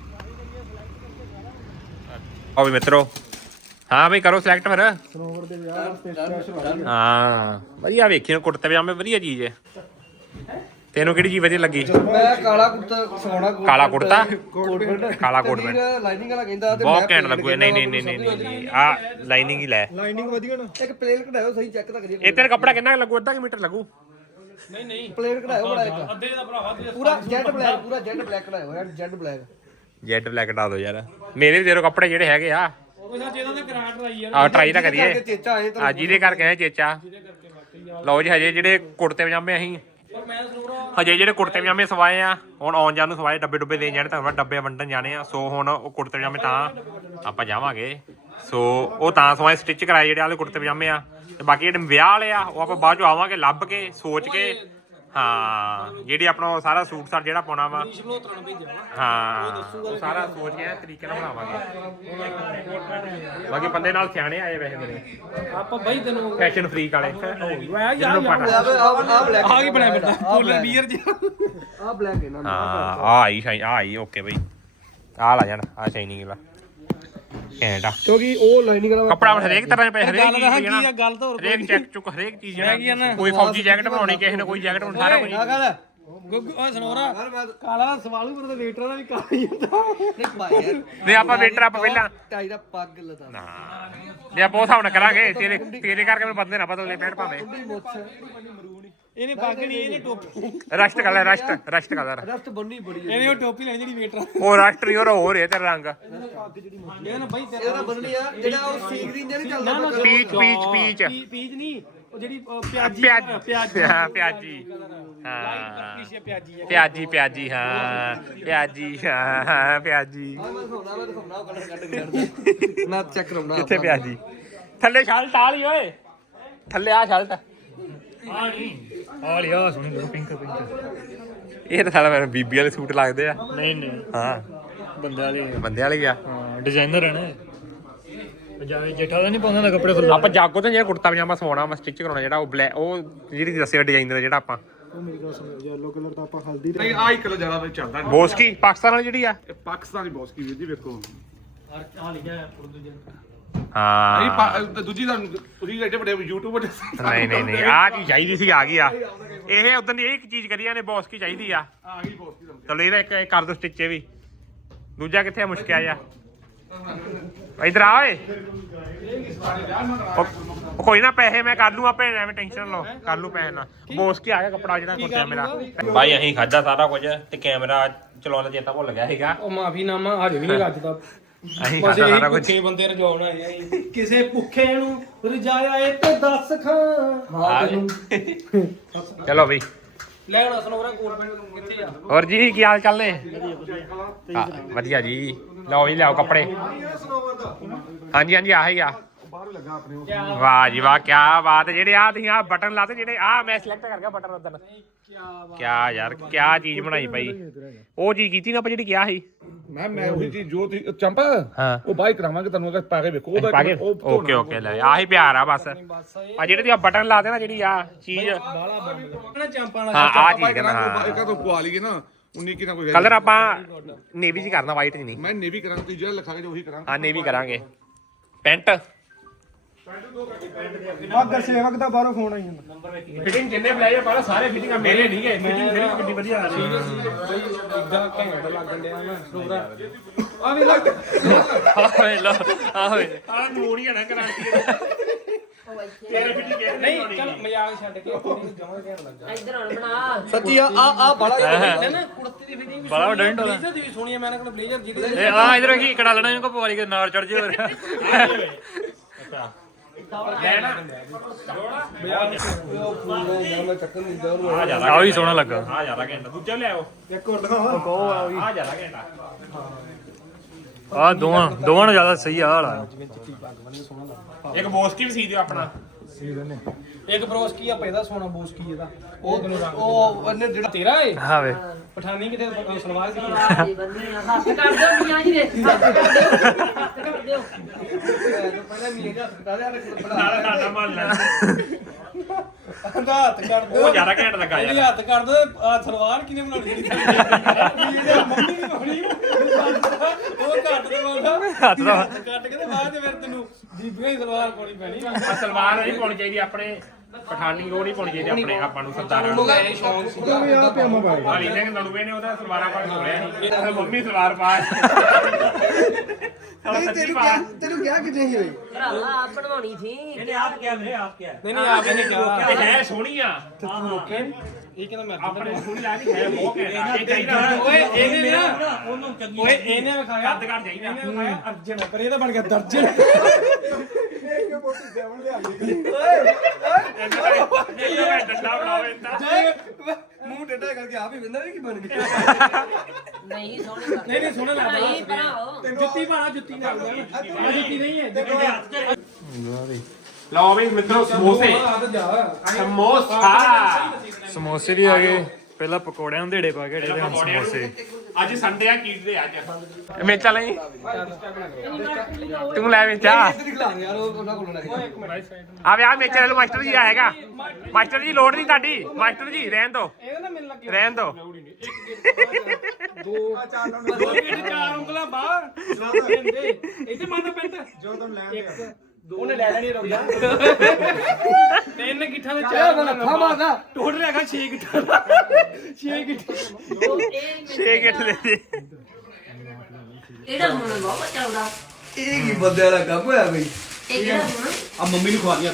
Speaker 2: ਆਓ ਵੀ ਮਿੱਤਰੋ ਹਾਂ ਬਈ ਕਰੋ ਸਿਲੈਕਟ ਫਿਰ
Speaker 3: ਸਰੋਵਰ ਦੇ ਵਿਆਹ ਵਾਸਤੇ ਸਪੈਸ਼ਲ
Speaker 2: ਹਾਂ ਵਧੀਆ ਵੇਖੀ ਨੂੰ ਕੁੜਤੇ ਪਜਾਮੇ ਵਧੀਆ ਚੀਜ਼ ਹੈ ਤੈਨੂੰ ਕਿਹੜੀ ਚੀਜ਼ ਵਧੀਆ ਲੱਗੀ
Speaker 4: ਮੈਂ ਕਾਲਾ ਕੁੜਤਾ ਸੋਹਣਾ ਕੋਟ
Speaker 2: ਕਾਲਾ ਕੁੜਤਾ
Speaker 4: ਕੋਟ ਪੈਂਟ
Speaker 2: ਕਾਲਾ ਕੋਟ ਪੈਂਟ
Speaker 4: ਲਾਈਨਿੰਗ ਵਾਲਾ ਕਹਿੰਦਾ ਤੇ
Speaker 2: ਬਹੁਤ ਘੈਂਟ ਲੱਗੂ ਨਹੀਂ ਨਹੀਂ ਨਹੀਂ ਨਹੀਂ ਨਹੀਂ ਆ ਲਾਈਨਿੰਗ ਹੀ ਲੈ
Speaker 3: ਲਾਈਨਿੰਗ ਵਧੀਆ ਨਾ
Speaker 4: ਇੱਕ ਪਲੇਨ ਕਢਾਇਓ ਸਹੀ ਚੈੱਕ ਤਾਂ ਕਰੀਏ
Speaker 2: ਇਹ ਤੇਰਾ ਕੱਪੜਾ ਕਿੰਨਾ ਕੁ ਲੱਗੂ ਅੱਧਾ ਕਿ ਮੀਟਰ ਲੱਗੂ
Speaker 3: ਨਹੀਂ ਨਹੀਂ
Speaker 4: ਪਲੇਨ ਕਢਾਇਓ ਬੜਾ ਇੱਕ
Speaker 3: ਅੱਧੇ ਦਾ ਭਰਾਵਾ
Speaker 4: ਪੂਰਾ ਜੈਡ ਬਲੈਕ ਪੂਰਾ ਜੈਡ ਬਲੈਕ ਕਢਾਇਓ ਯਾਰ ਜੈਡ ਬਲੈਕ
Speaker 2: ਜੈਟ ਬਲੈਕ ਡਾ ਦੋ ਯਾਰ ਮੇਰੇ ਵੀ ਦੇ ਕੱਪੜੇ ਜਿਹੜੇ ਹੈਗੇ ਆ
Speaker 3: ਉਹ ਸੱਚ ਇਹਦਾ ਤਾਂ ਕਰਾਟ ਰਾਈ ਯਾਰ
Speaker 2: ਆ ਟਰਾਈ ਤਾਂ ਕਰੀਏ
Speaker 4: ਚੇਚਾ ਆਏ
Speaker 2: ਆ ਜਿਹਦੇ ਕਰਕੇ ਆਏ ਚੇਚਾ ਲਓ ਜੀ ਹਜੇ ਜਿਹੜੇ ਕੁੜਤੇ ਪਜਾਮੇ ਅਸੀਂ
Speaker 3: ਪਰ ਮੈਂ ਸਰੋਵਰ
Speaker 2: ਹਜੇ ਜਿਹੜੇ ਕੁੜਤੇ ਪਜਾਮੇ ਸਵਾਏ ਆ ਹੁਣ ਆਉਣ ਜਾਣ ਨੂੰ ਸਵਾਏ ਡੱਬੇ ਡੁੱਬੇ ਦੇਣ ਜਾਣੇ ਤੁਹਾਨੂੰ ਡੱਬੇ ਵੰਡਣ ਜਾਣੇ ਆ ਸੋ ਹੁਣ ਉਹ ਕੁੜਤੇ ਪਜਾਮੇ ਤਾਂ ਆਪਾਂ ਜਾਵਾਂਗੇ ਸੋ ਉਹ ਤਾਂ ਸਵਾਏ ਸਟਿਚ ਕਰਾਏ ਜਿਹੜੇ ਵਾਲੇ ਕੁੜਤੇ ਪਜਾਮੇ ਆ ਤੇ ਬਾਕੀ ਜਿਹੜੇ ਵਿਆਹ ਵਾਲੇ ਆ ਉਹ ਆਪਾਂ ਬਾਅਦ ਚੋਂ ਆਵਾਂਗੇ ਲੱਭ ਕੇ ਸੋਚ ਕੇ ਹਾਂ ਜਿਹੜੀ ਆਪਣਾ ਸਾਰਾ ਸੂਟ ਸਾਟ ਜਿਹੜਾ ਪਾਉਣਾ ਵਾ ਹਾਂ ਉਹ ਸਾਰਾ ਸੋਚ ਕੇ ਤਰੀਕੇ ਨਾਲ ਬਣਾਵਾਂਗੇ ਬਾਕੀ ਬੰਦੇ ਨਾਲ ਸਿਆਣੇ ਆਏ ਵੈਸੇ ਮੇਰੇ
Speaker 3: ਆਪਾਂ ਬਾਈ ਤੈਨੂੰ
Speaker 2: ਫੈਸ਼ਨ ਫਰੀਕ ਵਾਲੇ
Speaker 3: ਯਾਰ
Speaker 2: ਪਤਾ
Speaker 4: ਆ ਬਲੈਕ
Speaker 3: ਆ ਕੀ ਬਣਾਇਆ ਫਿਰਦਾ ਕੂਲਰ ਬੀਅਰ ਜੀ
Speaker 4: ਆ ਬਲੈਕ ਹੈ ਨਾ
Speaker 2: ਹਾਂ ਆ ਆਈ ਸ਼ਾਈ ਆ ਆਈ ਓਕੇ ਬਈ ਆ ਲਾ ਜਾਣ ਆ ਸ਼ਾਈਨਿੰਗ ਵਾਲਾ ਘੈਂਟ ਆ
Speaker 4: ਕਿਉਂਕਿ ਉਹ ਲਾਈਨਿੰਗ ਵਾਲਾ
Speaker 2: ਕੱਪੜਾ ਹਰੇਕ ਤਰ੍ਹਾਂ ਦੇ ਪਏ ਹਰੇਕ ਚੀਜ਼
Speaker 3: ਕੀ
Speaker 2: ਜਿਹੜਾ
Speaker 3: ਆ ਗੱਲ ਤਾਂ ਹੋਰ
Speaker 2: ਹਰੇਕ ਚੈੱਕ ਚੁੱਕ ਹਰੇਕ ਚੀਜ਼ ਜਿਹੜਾ ਕੋਈ ਫੌਜੀ ਜੈਕਟ ਬਣਾਉਣੀ ਕਿਸੇ ਨੇ ਕੋਈ ਜੈਕਟ ਬਣਾਉਣੀ ਸਾਰਾ ਕੁਝ
Speaker 4: ਆ ਗੱਲ
Speaker 3: ਗੁੱਗੂ ਓਏ ਸਨੋਰਾ ਕਾਲਾ ਦਾ ਸਵਾਲ ਵੀ ਮਤਲਬ ਵੇਟਰਾਂ ਦਾ ਵੀ ਕਾਲਾ ਹੀ ਹੁੰਦਾ
Speaker 4: ਨਹੀਂ ਭਾਈ ਯਾਰ
Speaker 2: ਨਹੀਂ ਆਪਾਂ ਵੇਟਰ ਆਪਾਂ ਪਹਿਲਾਂ
Speaker 4: ਟਾਈ ਦਾ ਪੱਗ ਲਦਾ
Speaker 2: ਨਾ ਜੇ ਆਪਾਂ ਉਹ ਹਿਸਾਬ ਨਾਲ ਕਰਾਂਗੇ ਤੇਰੇ ਤੇਰੇ ਕਰਕੇ ਮੈਨੂੰ ਬੰਦੇ ਨਾ ਬਦਲਨੇ ਪੈਣ ਭਾਵੇਂ
Speaker 3: ਇਹਨੇ ਪੱਗ ਨਹੀਂ ਇਹਨੇ ਟੋਪੀ
Speaker 2: ਰਸ਼ਟ ਕਰ ਲੈ ਰਸ਼ਟ ਰਸ਼ਟ ਕਰ ਲੈ
Speaker 4: ਰਸਤ ਬੰਨੀ ਬੜੀ
Speaker 3: ਇਹਨੇ ਉਹ ਟੋਪੀ ਲੈਣੀ ਜਿਹੜੀ ਵੇਟਰਾਂ
Speaker 2: ਉਹ ਰਸ਼ਟ ਨਹੀਂ ਉਹ ਹੋਰ ਹੈ ਤੇਰਾ ਰੰਗ
Speaker 3: ਇਹ ਨਾ ਬਾਈ
Speaker 4: ਇਹਦਾ ਬੰਨਣੀ ਆ ਜਿਹੜਾ ਉਹ ਸੀ ਗ੍ਰੀਨ ਜਿਹਾ ਨਹੀਂ ਚੱਲਦਾ
Speaker 2: ਪੀਚ ਪੀਚ ਪੀਚ
Speaker 3: ਪੀ- ਪੀਜ ਨਹੀਂ ਉਹ ਜਿਹੜੀ ਅਹ, ਪਿਆਜੀ
Speaker 2: ਪਿਆਜ
Speaker 3: ਪਿਆਜੀ
Speaker 2: ਹਾਂ ਪਿਆਜੀ ਹਾਂ
Speaker 3: ਪਿੱਛੇ ਪਿਆਜੀ ਆ
Speaker 2: ਪਿਆਜੀ ਪਿਆਜੀ ਹਾਂ ਪਿਆਜੀ ਹਾਂ ਹਾਂ ਪਿਆਜੀ
Speaker 4: ਮੈਂ ਦਿਖਾਉਣਾ ਮੈਂ ਦਿਖਾਉਣਾ ਉਹ ਕਲਰ ਕੱਢ ਕੇ ਕੱਢਦਾ ਮੈਂ ਚੈੱਕ ਕਰਾਉਣਾ
Speaker 2: ਕਿੱਥੇ ਪਿਆਜੀ ਥੱਲੇ ਸ਼ਰਟ ਆ ਲਈ ਓਏ ਥੱਲੇ ਆ ਸ਼ਰਟ ਆ ਨਹੀਂ ਆ ਲਈ ਆ ਸੁਣੀ ਪਿੰਕ ਪਿੰਕ ਇਹ ਤਾਂ ਸਾਲਾ ਮੈਨੂੰ ਬੀਬੀ ਵਾਲੇ ਸੂਟ ਲੱਗਦੇ ਆ
Speaker 3: ਨਹੀਂ ਨਹੀਂ
Speaker 2: ਹਾਂ
Speaker 3: ਬੰਦੇ ਵਾਲੇ
Speaker 2: ਬੰਦੇ ਵਾਲੇ ਆ
Speaker 3: ਹਾਂ ਡਿਜ਼ਾਈਨਰ ਹੈ ਨਾ ਪੰਜਾਬੀ ਜੇਠਾ ਦਾ ਨਹੀਂ ਪਾਉਂਦਾ ਨਾ ਕੱਪੜੇ ਫੁੱਲ
Speaker 2: ਆਪਾਂ ਜਾਗੋ ਤੇ ਜਿਹੜਾ ਕੁੜਤਾ ਪਜਾਮਾ ਸਵਾਉਣਾ ਵਾ ਸਟਿਚ ਕਰਾਉਣਾ ਜਿਹੜਾ ਉਹ ਬਲੈਕ ਉਹ ਜਿਹੜੀ ਦੱਸਿਆ ਡਿਜ਼ਾਈਨਰ ਜਿਹੜਾ ਆਪਾਂ
Speaker 3: ਉਹ ਮੇਰੀ ਗੱਲ ਸੁਣ ਯੈਲੋ ਕਲਰ ਤਾਂ ਆਪਾਂ ਹਲਦੀ
Speaker 8: ਨਹੀਂ ਆਹ ਹੀ ਕਲਰ ਜ਼ਿਆਦਾ ਚੱਲਦਾ
Speaker 2: ਬੋਸਕੀ ਪਾਕਿਸਤਾਨ ਵਾਲੀ ਜਿਹੜੀ ਆ
Speaker 8: ਇਹ ਪਾਕਿਸਤਾਨੀ ਬੌਸ ਕੀ ਵੀਰ ਜੀ ਵੇਖੋ
Speaker 3: ਆ ਲਿਖਿਆ ਉਰਦੂ ਜਨ
Speaker 2: ਹਾਂ
Speaker 8: ਨਹੀਂ ਪਾ- ਦੂਜੀ ਤੁਹਾਨੂੰ ਤੁਸੀਂ ਐਡੇ ਵੱਡੇ ਯੂਟਿਊਬਰ
Speaker 2: ਨਹੀਂ ਨਹੀਂ ਨਹੀਂ ਆਹ ਚੀਜ਼ ਚਾਹੀਦੀ ਸੀ ਆ ਗਈ ਆ ਇਹ ਉਦੋਂ ਦੀ ਇੱਕ ਚੀਜ਼ ਕਰੀਆਂ ਨੇ ਬੌਸਕੀ ਚਾਹੀਦੀ ਆ
Speaker 8: ਆ ਗਈ ਬੌਸ ਕੀ
Speaker 2: ਚਲੋ ਇਹਦਾ ਇੱਕ ਇੱਕ ਕਰ ਦੋ ਸਟਿਚ ਵੀ ਦੂਜਾ ਕਿੱਥੇ ਆ ਮੁਸ਼ਕਿਆ ਜਾ ਇਧਰ ਆ ਓਏ ਉਹ- ਉਹ ਕੋਈ ਨਾ ਪੈਸੇ ਮੈਂ ਕਰ ਲੂ ਆਪੇ ਐਵੇਂ ਟੈਨਸ਼ਨ ਲਓ ਕਰ ਲੂ ਪੈਸੇ ਨਾ ਬੋਸ ਕੀ ਆ ਗਿਆ ਕੱਪੜਾ ਜਿਹੜਾ ਕੁੱਤਿਆ ਮੇਰਾ ਬਾਈ ਅਸੀਂ ਖਾਦਾ ਸਾਰਾ ਕੁਝ ਤੇ ਕੈਮਰਾ ਚਲਾਉਣ ਦਾ ਚੇਤਾ ਭੁੱਲ ਗਿਆ ਸੀਗਾ
Speaker 3: ਉਹ ਮਾਫੀਨਾਮਾ ਹਜੇ ਵੀ ਨਹੀਂ ਰੱਜਦਾ
Speaker 2: ਅਸੀਂ
Speaker 3: ਬਸ
Speaker 2: ਖਾਦਾ
Speaker 3: ਇਹ
Speaker 2: ਸਾਰਾ ਕੁਝ
Speaker 3: ਭੁੱਖੇ ਬੰਦੇ ਰਜਾਉਣ ਆਏ ਆ ਅਸੀਂ। ਕਿਸੇ ਭੁੱਖੇ ਨੂੰ ਰਜਾਇਆ ਏ ਤੇ ਦੱਸ ਖਾਂ
Speaker 2: ਚਲੋ ਬਈ
Speaker 3: ਲੈ ਹੁਣ ਸਨੋਰਾ ਕੋਟ ਪੈਂਟ ਕਿੱਥੇ ਆ
Speaker 2: ਹੋਰ ਜੀ ਕੀ ਹਾਲ ਚਾਲ ਨੇ ਹਾਂ ਵਧੀਆ ਜੀ ਲਓ ਜੀ ਲਿਆਓ ਕੱਪੜੇ ਹਾਂਜੀ ਹਾਂਜੀ ਆਹੀ ਆ ਵਾਹ ਜੀ ਵਾਹ ਕੀ ਬਾਤ ਜਿਹੜੇ ਆ ਤੁਸੀਂ ਆ ਬਟਨ ਲਾਤੇ ਜਿਹੜੇ ਆ ਮੈਂ ਸਿਲੈਕਟ ਕਰ ਗਿਆ ਬਟਨ ਉਦੋਂ ਕਿਆ ਯਾਰ ਕਿਆ ਚੀਜ਼ ਬਣਾਈ ਭਾਈ ਉਹ ਚੀਜ਼ ਕੀਤੀ ਨਾ ਆਪਾਂ ਜਿਹੜੀ ਕਿਹਾ ਸੀ
Speaker 8: ਮੈਂ ਮੈਂ ਉਹੀ ਚੀਜ਼ ਜੋ ਤੁਸੀਂ ਚੰਪਾ
Speaker 2: ਹਾਂ
Speaker 8: ਉਹ ਬਾਈ ਕਰਾਵਾਂਗੇ ਤੁਹਾਨੂੰ ਅਗਰ ਪਾ ਕੇ ਵੇਖੋ
Speaker 2: ਪਾ ਕੇ ਓਕੇ ਓਕੇ ਲੈ ਆਹੀ ਪਿਆਰ ਆ ਬਸ ਆ ਜਿਹੜੇ ਤੁਸੀਂ ਬਟਨ ਲਾਤੇ ਨਾ ਜਿਹੜੀ ਆ ਚੀਜ਼
Speaker 3: ਨਾ ਚਾਂਪਾਂ
Speaker 2: ਹਾਂ ਆ ਚੀਜ਼ ਕਰਨਾ ਹਾਂ
Speaker 8: ਇੱਕ ਤੋਂ ਪਵਾ ਲਈਏ ਨਾ ਉਨੀ ਕੀ ਨਾ ਕੋਈ
Speaker 2: ਕਲਰ ਆਪਾਂ ਨੇਵੀ ਚ ਕਰਨਾ ਵਾਈਟ ਚ ਨਹੀਂ
Speaker 8: ਮੈਂ ਨੇਵੀ ਕਰਾਂਗਾ ਤੁਸੀਂ ਜਿਹੜਾ ਲਿਖਾਂਗੇ ਉਹੀ ਕਰਾਂਗੇ
Speaker 2: ਹਾਂ ਨੇਵੀ ਕਰਾਂਗੇ ਪੈਂਟ
Speaker 3: ਆਦਰ ਸੇਵਕ ਦਾ ਬਾਹਰੋਂ ਫੋਨ ਆਈ ਜਾਂਦਾ
Speaker 2: ਫਿਟਿੰਗ ਜਿੰਨੇ ਬਲਾਏ ਬਾਹਰ ਸਾਰੇ ਫਿਟਿੰਗਾਂ ਮੇਰੇ ਨਹੀਂ ਗਏ ਫਿਟਿੰਗ ਫਿਰ ਵੀ ਕਿੰਨੀ ਵਧੀਆ ਆ ਰਹੀ
Speaker 3: ਬਈ ਇਦਾਂ ਘੈਂਟ ਲੱਗਣ ਡਿਆ ਨਾ ਸਨੋਰਾ ਆ ਵੀ ਲੱਗ
Speaker 2: ਆਵੇ ਲੋ ਆਵੇ ਆ ਮੋੜੀ ਨਾ ਕਰਾਂਟੀ ਤੇਰੇ ਫਿਟਿੰਗ ਕਿਹਨੇ
Speaker 3: ਨਹੀਂ ਚੱਲ ਮਜ਼ਾਕ ਛੱਡ ਕੇ ਜਮਾਂ ਘੈਂਟ ਲੱਗਾ
Speaker 6: ਇੱਧਰ ਹੁਣ ਬਣਾ
Speaker 3: ਸੱਚੀ ਆ ਆ ਬੜਾ ਹੈ ਨਾ ਕੁੜਤੀ ਦੀ ਫਿਟਿੰਗ ਵੀ
Speaker 2: ਬੜਾ ਵੱਡਾ ਹਿੰਟ
Speaker 3: ਬਲੇਜ਼ਰ ਦੀ ਵੀ ਸੋਹਣੀ ਆ ਮੈਂ ਕਹਿੰਦਾ ਬਲੇਜ਼ਰ ਜਿਹੜੀ
Speaker 2: ਇਹ ਆ ਇਧਰ ਕੀ ਕੜਾ ਲੈਣਾ ਇਹਨੂੰ ਕੋ ਪਵਾਲੀ ਕੇ ਨਾਲ ਚੜ ਜੇ ਹੋਰ
Speaker 3: ਮੈਂ ਚੱਕਰ ਨਹੀਂ ਦਿੰਦਾ ਉਹਨੂੰ
Speaker 2: ਆ ਜਿਆਦਾ ਆ ਵੀ ਸੋਹਣਾ ਲੱਗਾ ਆ ਜਿਆਦਾ ਘੰਟਾ ਦੂਜਾ ਲਿਆਓ
Speaker 3: ਇੱਕ ਹੋਰ ਦਿਖਾਵਾ
Speaker 2: ਆ ਜਿਆਦਾ ਘੰਟਾ ਆ ਦੋਵਾਂ ਦੋਵਾਂ ਨਾਲ ਜਿਆਦਾ ਸਹੀ ਆ ਵਾਲਾ ਇੱਕ ਬੋਸਕੀ ਵੀ ਸੀ ਦਿਓ ਆਪਣਾ
Speaker 3: ਇੱਕ ਬਰੋਸਕੀ ਆ ਪੈਦਾ ਸੋਨਾ ਬੋਸਕੀ ਇਹਦਾ ਉਹ ਤੈਨੂੰ ਰੰਗ ਉਹ ਉਹਨੇ ਜਿਹੜਾ ਤੇਰਾ ਏ
Speaker 2: ਹਾਂ ਵੇ
Speaker 3: ਪਠਾਨੀ ਕਿਤੇ ਸਲਵਾਰ ਦੀ
Speaker 6: ਜੀ ਬੰਨੀ ਹੱਥ ਕਰ ਦਿਓ ਮੀਆਂ ਜੀ ਦੇ ਹੱਥ ਕਰ ਦਿਓ ਹੱਥ ਕਰ ਦਿਓ
Speaker 3: ਪਹਿਲਾਂ ਮੀਆਂ ਦਾ ਹੱਥ ਕਟਾ ਦੇ
Speaker 2: ਨਾਲ ਸਾਡਾ ਮੰਨ ਲੈ
Speaker 3: ਉਹਦਾ ਹੱਥ ਕਰ ਦਿਓ
Speaker 2: ਉਹ ਜ਼ਿਆਦਾ ਘੈਂਟ ਲੱਗਾ
Speaker 3: ਇਹਦੀ
Speaker 2: ਯਾਰ
Speaker 3: ਹੱਥ ਕਰ ਦੋ ਆ ਸਲਵਾਰ ਕਿਨੇ ਬਣਾਉਣੀ ਜਿਹੜੀ ਮੰਮੀ ਨੇ ਬਣਾਉਣੀ ਉਹ ਕੱਟ ਦਵਾਂਗਾ
Speaker 2: ਹੱਥ ਦਾ
Speaker 3: ਹੱਥ ਕੱਟ ਕੇ ਤੇ ਬਾਅਦ ਚ ਫਿਰ ਤੈਨੂੰ ਬੀਬੀਆਂ ਹੀ ਸਲਵਾਰ ਪਾਉਣੀ ਪੈਣੀ
Speaker 2: ਆ ਸਲਵਾਰ ਨਹੀਂ ਪਾਉਣੀ ਚਾਹੀਦੀ ਆਪਣੇ ਪਠਾਨੀ ਉਹ ਨਹੀਂ ਪਾਉਣੀ ਚਾਹੀਦੀ ਆਪਣੇ ਆਪਾਂ ਨੂੰ ਸਰਦਾਰਾਂ ਨੂੰ
Speaker 3: ਇਹ ਸ਼ੌਂਕ ਸੀਗਾ ਵੀ ਆ ਪਿਆਮਾ ਪਾ
Speaker 2: ਹਾਲੀ ਸਿੰਘ ਨਲੂਏ ਨੇ ਉਹਦਾ ਸਲਵਾਰਾਂ ਪਾ ਕੇ ਹੋਇਆ ਸੀ ਮੰਮੀ ਸਲਵਾਰ ਪਾ ਨਹੀਂ ਤੈਨੂੰ ਕਿਹਾ
Speaker 3: ਤੈਨੂੰ ਕਿਹਾ ਕਿਤੇ ਹੀ ਹੋਈ
Speaker 6: ਭਰਾਵਾ ਆਪ ਬਣਵਾਉਣੀ ਸੀ
Speaker 3: ਨਹੀਂ ਨਹੀਂ ਆਪ ਇਹਨੇ ਕਿਹਾ
Speaker 2: ਇਹ ਹੈ ਸੋਹਣੀ ਆ
Speaker 3: ਤੂੰ ਰੋਕੇ ਇਹ ਕਹਿੰਦਾ ਮੈਂ
Speaker 2: ਆਪਣੇ ਸੋਹਣੀ ਲੱਗਦੀ ਹੈ ਬਹੁਤ ਘੈਂਟ ਇਹ ਚਾਹੀਦਾ
Speaker 3: ਓਏ ਇਹਨੇ ਨਾ ਉਹਨੂੰ ਚੰਗੀ ਓਏ ਇਹਨੇ ਵਿਖਾਇਆ
Speaker 2: ਕੱਦ ਘੱਟ ਚਾਹੀਦਾ
Speaker 3: ਇਹਨੇ ਵਿਖਾਇਆ ਅਰਜਨ ਪਰ ਇਹਦਾ ਬਣ ਗਿਆ ਦਰਜਨ
Speaker 2: ਇਹ ਡੰਡਾ ਬਣਾਵੇ ਤਾਂ
Speaker 3: ਮੂੰਹ ਟੇਢਾ ਕਰਕੇ ਆਪ ਹੀ ਬੰਦਾ ਕੀ ਬਣ ਗਿਆ
Speaker 6: ਨਹੀਂ ਸੋਹਣੀ
Speaker 3: ਨਹੀਂ ਨਹੀਂ ਸੋਹਣਾ ਲੱਗਦਾ
Speaker 6: ਨਹੀਂ ਭਰਾਓ
Speaker 3: ਜੁੱਤੀ ਪਾਣਾ ਜੁੱਤੀ ਨਾਲ ਆ ਜੁੱਤੀ ਨਹੀਂ ਹੈ ਜੁੱਤੀ ਦੇ ਹੱਥ ਚ
Speaker 2: ਲਓ ਵੀ ਮਿੱਤਰੋ ਸਮੋਸੇ
Speaker 3: ਹੱਥ ਜਾ
Speaker 2: ਸਮੋਸਾ
Speaker 9: ਸਮੋਸੇ ਵੀ ਆ ਗਏ ਪਹਿਲਾਂ ਪਕੌੜਿਆਂ ਨੂੰ ਢੇੜੇ ਪਾ ਕੇ ਢੇੜੇ ਹੁਣ ਸਮੋਸੇ
Speaker 2: ਅੱਜ ਸੰਡੇ ਆ ਕੀਟ ਦੇ ਅੱਜ ਮੇਚਾ ਲਈ ਤੂੰ ਲੈ ਮੇਚਾ
Speaker 3: ਯਾਰ ਉਹਨਾਂ ਕੋਲ ਨਾ
Speaker 2: ਆ ਵਿਆਹ ਮੇਚੇ ਵਾਲੇ ਮਾਸਟਰ ਜੀ ਆਏਗਾ ਮਾਸਟਰ ਜੀ ਲੋੜ ਨਹੀਂ ਤੁਹਾਡੀ ਮਾਸਟਰ ਜੀ ਰਹਿਣ ਦੋ
Speaker 3: ਇਹ ਨਾ ਮਿਲਣ ਲੱਗੇ
Speaker 2: ਰਹਿਣ ਦੋ
Speaker 3: ਦੋ ਦੋ ਮਿੰਟ ਚਾਰ ਉਂਗਲਾਂ ਬਾਹਰ ਦੇ ਇੱਥੇ ਮੰਨ ਪੈਂਟ ਜੋ ਤੁਮ ਲੈਣ ਉਹਨੇ ਲੈ ਲੈਣੀ ਰੁਕ ਜਾ ਤਿੰਨ ਗਿੱਠਾਂ ਦੇ ਚਾਰ ਲੱਖਾਂ ਮਾਰਦਾ ਟੋਟਲ ਹੈਗਾ ਛੇ ਗਿੱਠਾਂ ਦਾ ਛੇ ਗਿੱਠਾਂ
Speaker 2: ਛੇ ਗਿੱਠ ਦੇ ਦੇ
Speaker 6: ਇਹਦਾ ਹੁਣ ਬਹੁਤ ਚੱਲਦਾ
Speaker 4: ਇਹ ਕੀ ਬੰਦਿਆਂ ਦਾ ਕੰਮ ਹੋਇਆ ਬਈ
Speaker 6: ਇਹ ਕਿਹੜਾ ਹੁਣ
Speaker 3: ਆ ਮੰਮੀ ਨੂੰ ਖਵਾ ਦਿਆ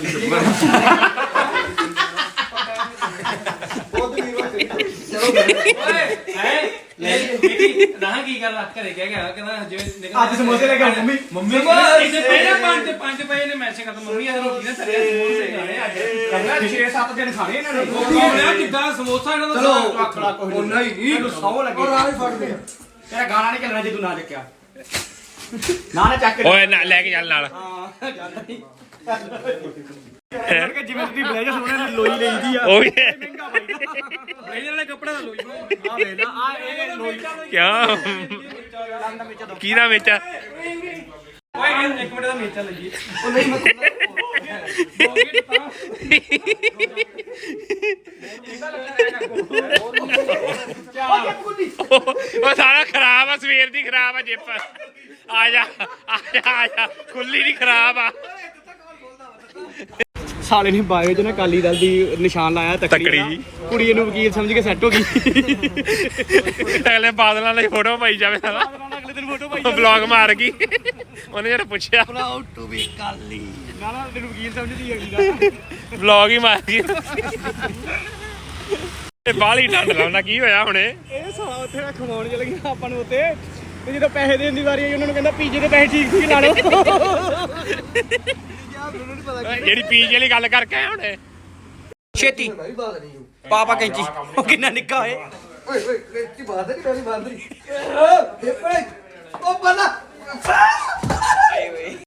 Speaker 3: ਨਾ ਕੀ ਕਰ ਰੱਖ ਘਰੇ ਕਹਿ ਗਿਆ ਕਹਿੰਦਾ ਜਿਵੇਂ ਅੱਜ ਸਮੋਸੇ ਲੈ ਕੇ ਮੰਮੀ ਮੰਮੀ ਇਹਦੇ ਪਹਿਲਾਂ ਪੰਜ ਪੰਜ ਪਏ ਨੇ ਮੈਸੇਜ ਕਰਦਾ ਮੰਮੀ ਆ ਰੋਟੀ ਨਾ ਤਰੇ ਸਮੋਸੇ ਖਾਣੇ ਅੱਜ ਕਹਿੰਦਾ ਛੇ ਸੱਤ ਦਿਨ ਖਾਣੇ ਇਹਨਾਂ ਨੇ ਉਹ ਕਿੱਦਾਂ ਸਮੋਸਾ ਇਹਨਾਂ ਦਾ ਆਖੜਾ ਕੋਈ ਨਹੀਂ ਨਹੀਂ ਨਹੀਂ ਸੌ ਲੱਗੇ ਔਰ ਆਹ ਫੜਦੇ ਤੇਰਾ ਗਾਣਾ ਨਹੀਂ ਚੱਲਣਾ ਜੇ ਤੂੰ ਨਾ ਚੱਕਿਆ ਨਾ ਨਾ ਚੱਕ
Speaker 2: ਓਏ ਨਾ ਲੈ ਕੇ ਚੱਲ ਨਾਲ
Speaker 3: ਹਾਂ ਜਾਂਦਾ ਨਹੀਂ ਕਿ ਜਿਵੇਂ ਤੁਸੀਂ ਬਲੇਜ਼ਰ ਸੋਹਣੇ ਦੀ ਲੋਈ ਲਈਦੀ ਆ
Speaker 2: ਉਹ ਵੀ
Speaker 3: ਮਹਿੰਗਾ ਬਾਈ ਬਲੇਜ਼ਰ ਵਾਲੇ ਕੱਪੜੇ ਦਾ ਲੋਈ ਆ ਵੇਖ ਲਾ ਆ ਇਹ ਲੋਈ
Speaker 2: ਕਿਉਂ ਕਿਹਦਾ ਮੇਚਾ
Speaker 3: ਓਏ ਇੱਕ ਮਿੰਟ ਦਾ ਮੇਚਾ ਲੱਗੀ ਉਹ ਨਹੀਂ ਮੈਂ
Speaker 2: ਉਹ ਸਾਰਾ ਖਰਾਬ ਆ ਸਵੇਰ ਦੀ ਖਰਾਬ ਆ ਜਿੱਪ ਆ ਜਾ ਆ ਜਾ ਆ ਜਾ ਖੁੱਲੀ ਨਹੀਂ ਖਰਾਬ ਆ
Speaker 3: ਸਾਲੇ ਨੇ ਬਾਇਓ ਚ ਨਾ ਕਾਲੀ ਦਲ ਦੀ ਨਿਸ਼ਾਨ ਲਾਇਆ
Speaker 2: ਤਕੜੀ
Speaker 3: ਕੁੜੀ ਇਹਨੂੰ ਵਕੀਲ ਸਮਝ ਕੇ ਸੈੱਟ ਹੋ ਗਈ
Speaker 2: ਅਗਲੇ ਬਾਦਲਾਂ ਦੀ ਫੋਟੋ ਪਾਈ ਜਾਵੇ ਸਾਲਾ
Speaker 3: ਅਗਲੇ ਦਿਨ ਫੋਟੋ ਪਾਈ
Speaker 2: ਬਲੌਗ ਮਾਰ ਗਈ ਉਹਨੇ ਜਰਾ ਪੁੱਛਿਆ
Speaker 3: ਪ੍ਰਾਊਡ ਟੂ ਬੀ ਕਾਲੀ ਨਾ ਨਾ ਤੈਨੂੰ ਵਕੀਲ ਸਮਝਦੀ ਹੈਗੀ ਦਾ
Speaker 2: ਬਲੌਗ ਹੀ ਮਾਰ ਗਈ ਇਹ ਬਾਲੀ ਡੰਡ ਲਾਉਂਦਾ ਕੀ ਹੋਇਆ ਹੁਣੇ
Speaker 3: ਇਹ ਸਾਲਾ ਉੱਥੇ ਨਾ ਖਵਾਉਣ ਚ ਲੱਗਿਆ ਆਪਾਂ ਨੂੰ ਉੱਤੇ ਤੇ ਜਦੋਂ ਪੈਸੇ ਦੇਣ ਦੀ ਵਾਰੀ ਆਈ ਉਹਨਾਂ ਨੂੰ ਕਹਿੰਦਾ ਪੀਜੇ ਦੇ ਪੈਸੇ ਠੀਕ ਠੀਕ ਲਾ ਲਓ
Speaker 2: ਜਿਹੜੀ ਪੀਜ ਵਾਲੀ ਗੱਲ ਕਰਕੇ ਆਇਆ ਹੁਣੇ
Speaker 5: ਛੇਤੀ
Speaker 4: ਨਹੀਂ ਬਾਤ ਨਹੀਂ
Speaker 5: ਪਾਪਾ ਕੈਂਚੀ ਉਹ ਕਿੰਨਾ ਨਿੱਕਾ ਹੋਏ
Speaker 4: ਓਏ ਓਏ ਕੀ ਬਾਤ ਨਹੀਂ ਮੇਰੀ ਬਾਤ ਨਹੀਂ ਓ ਬੱਲਾ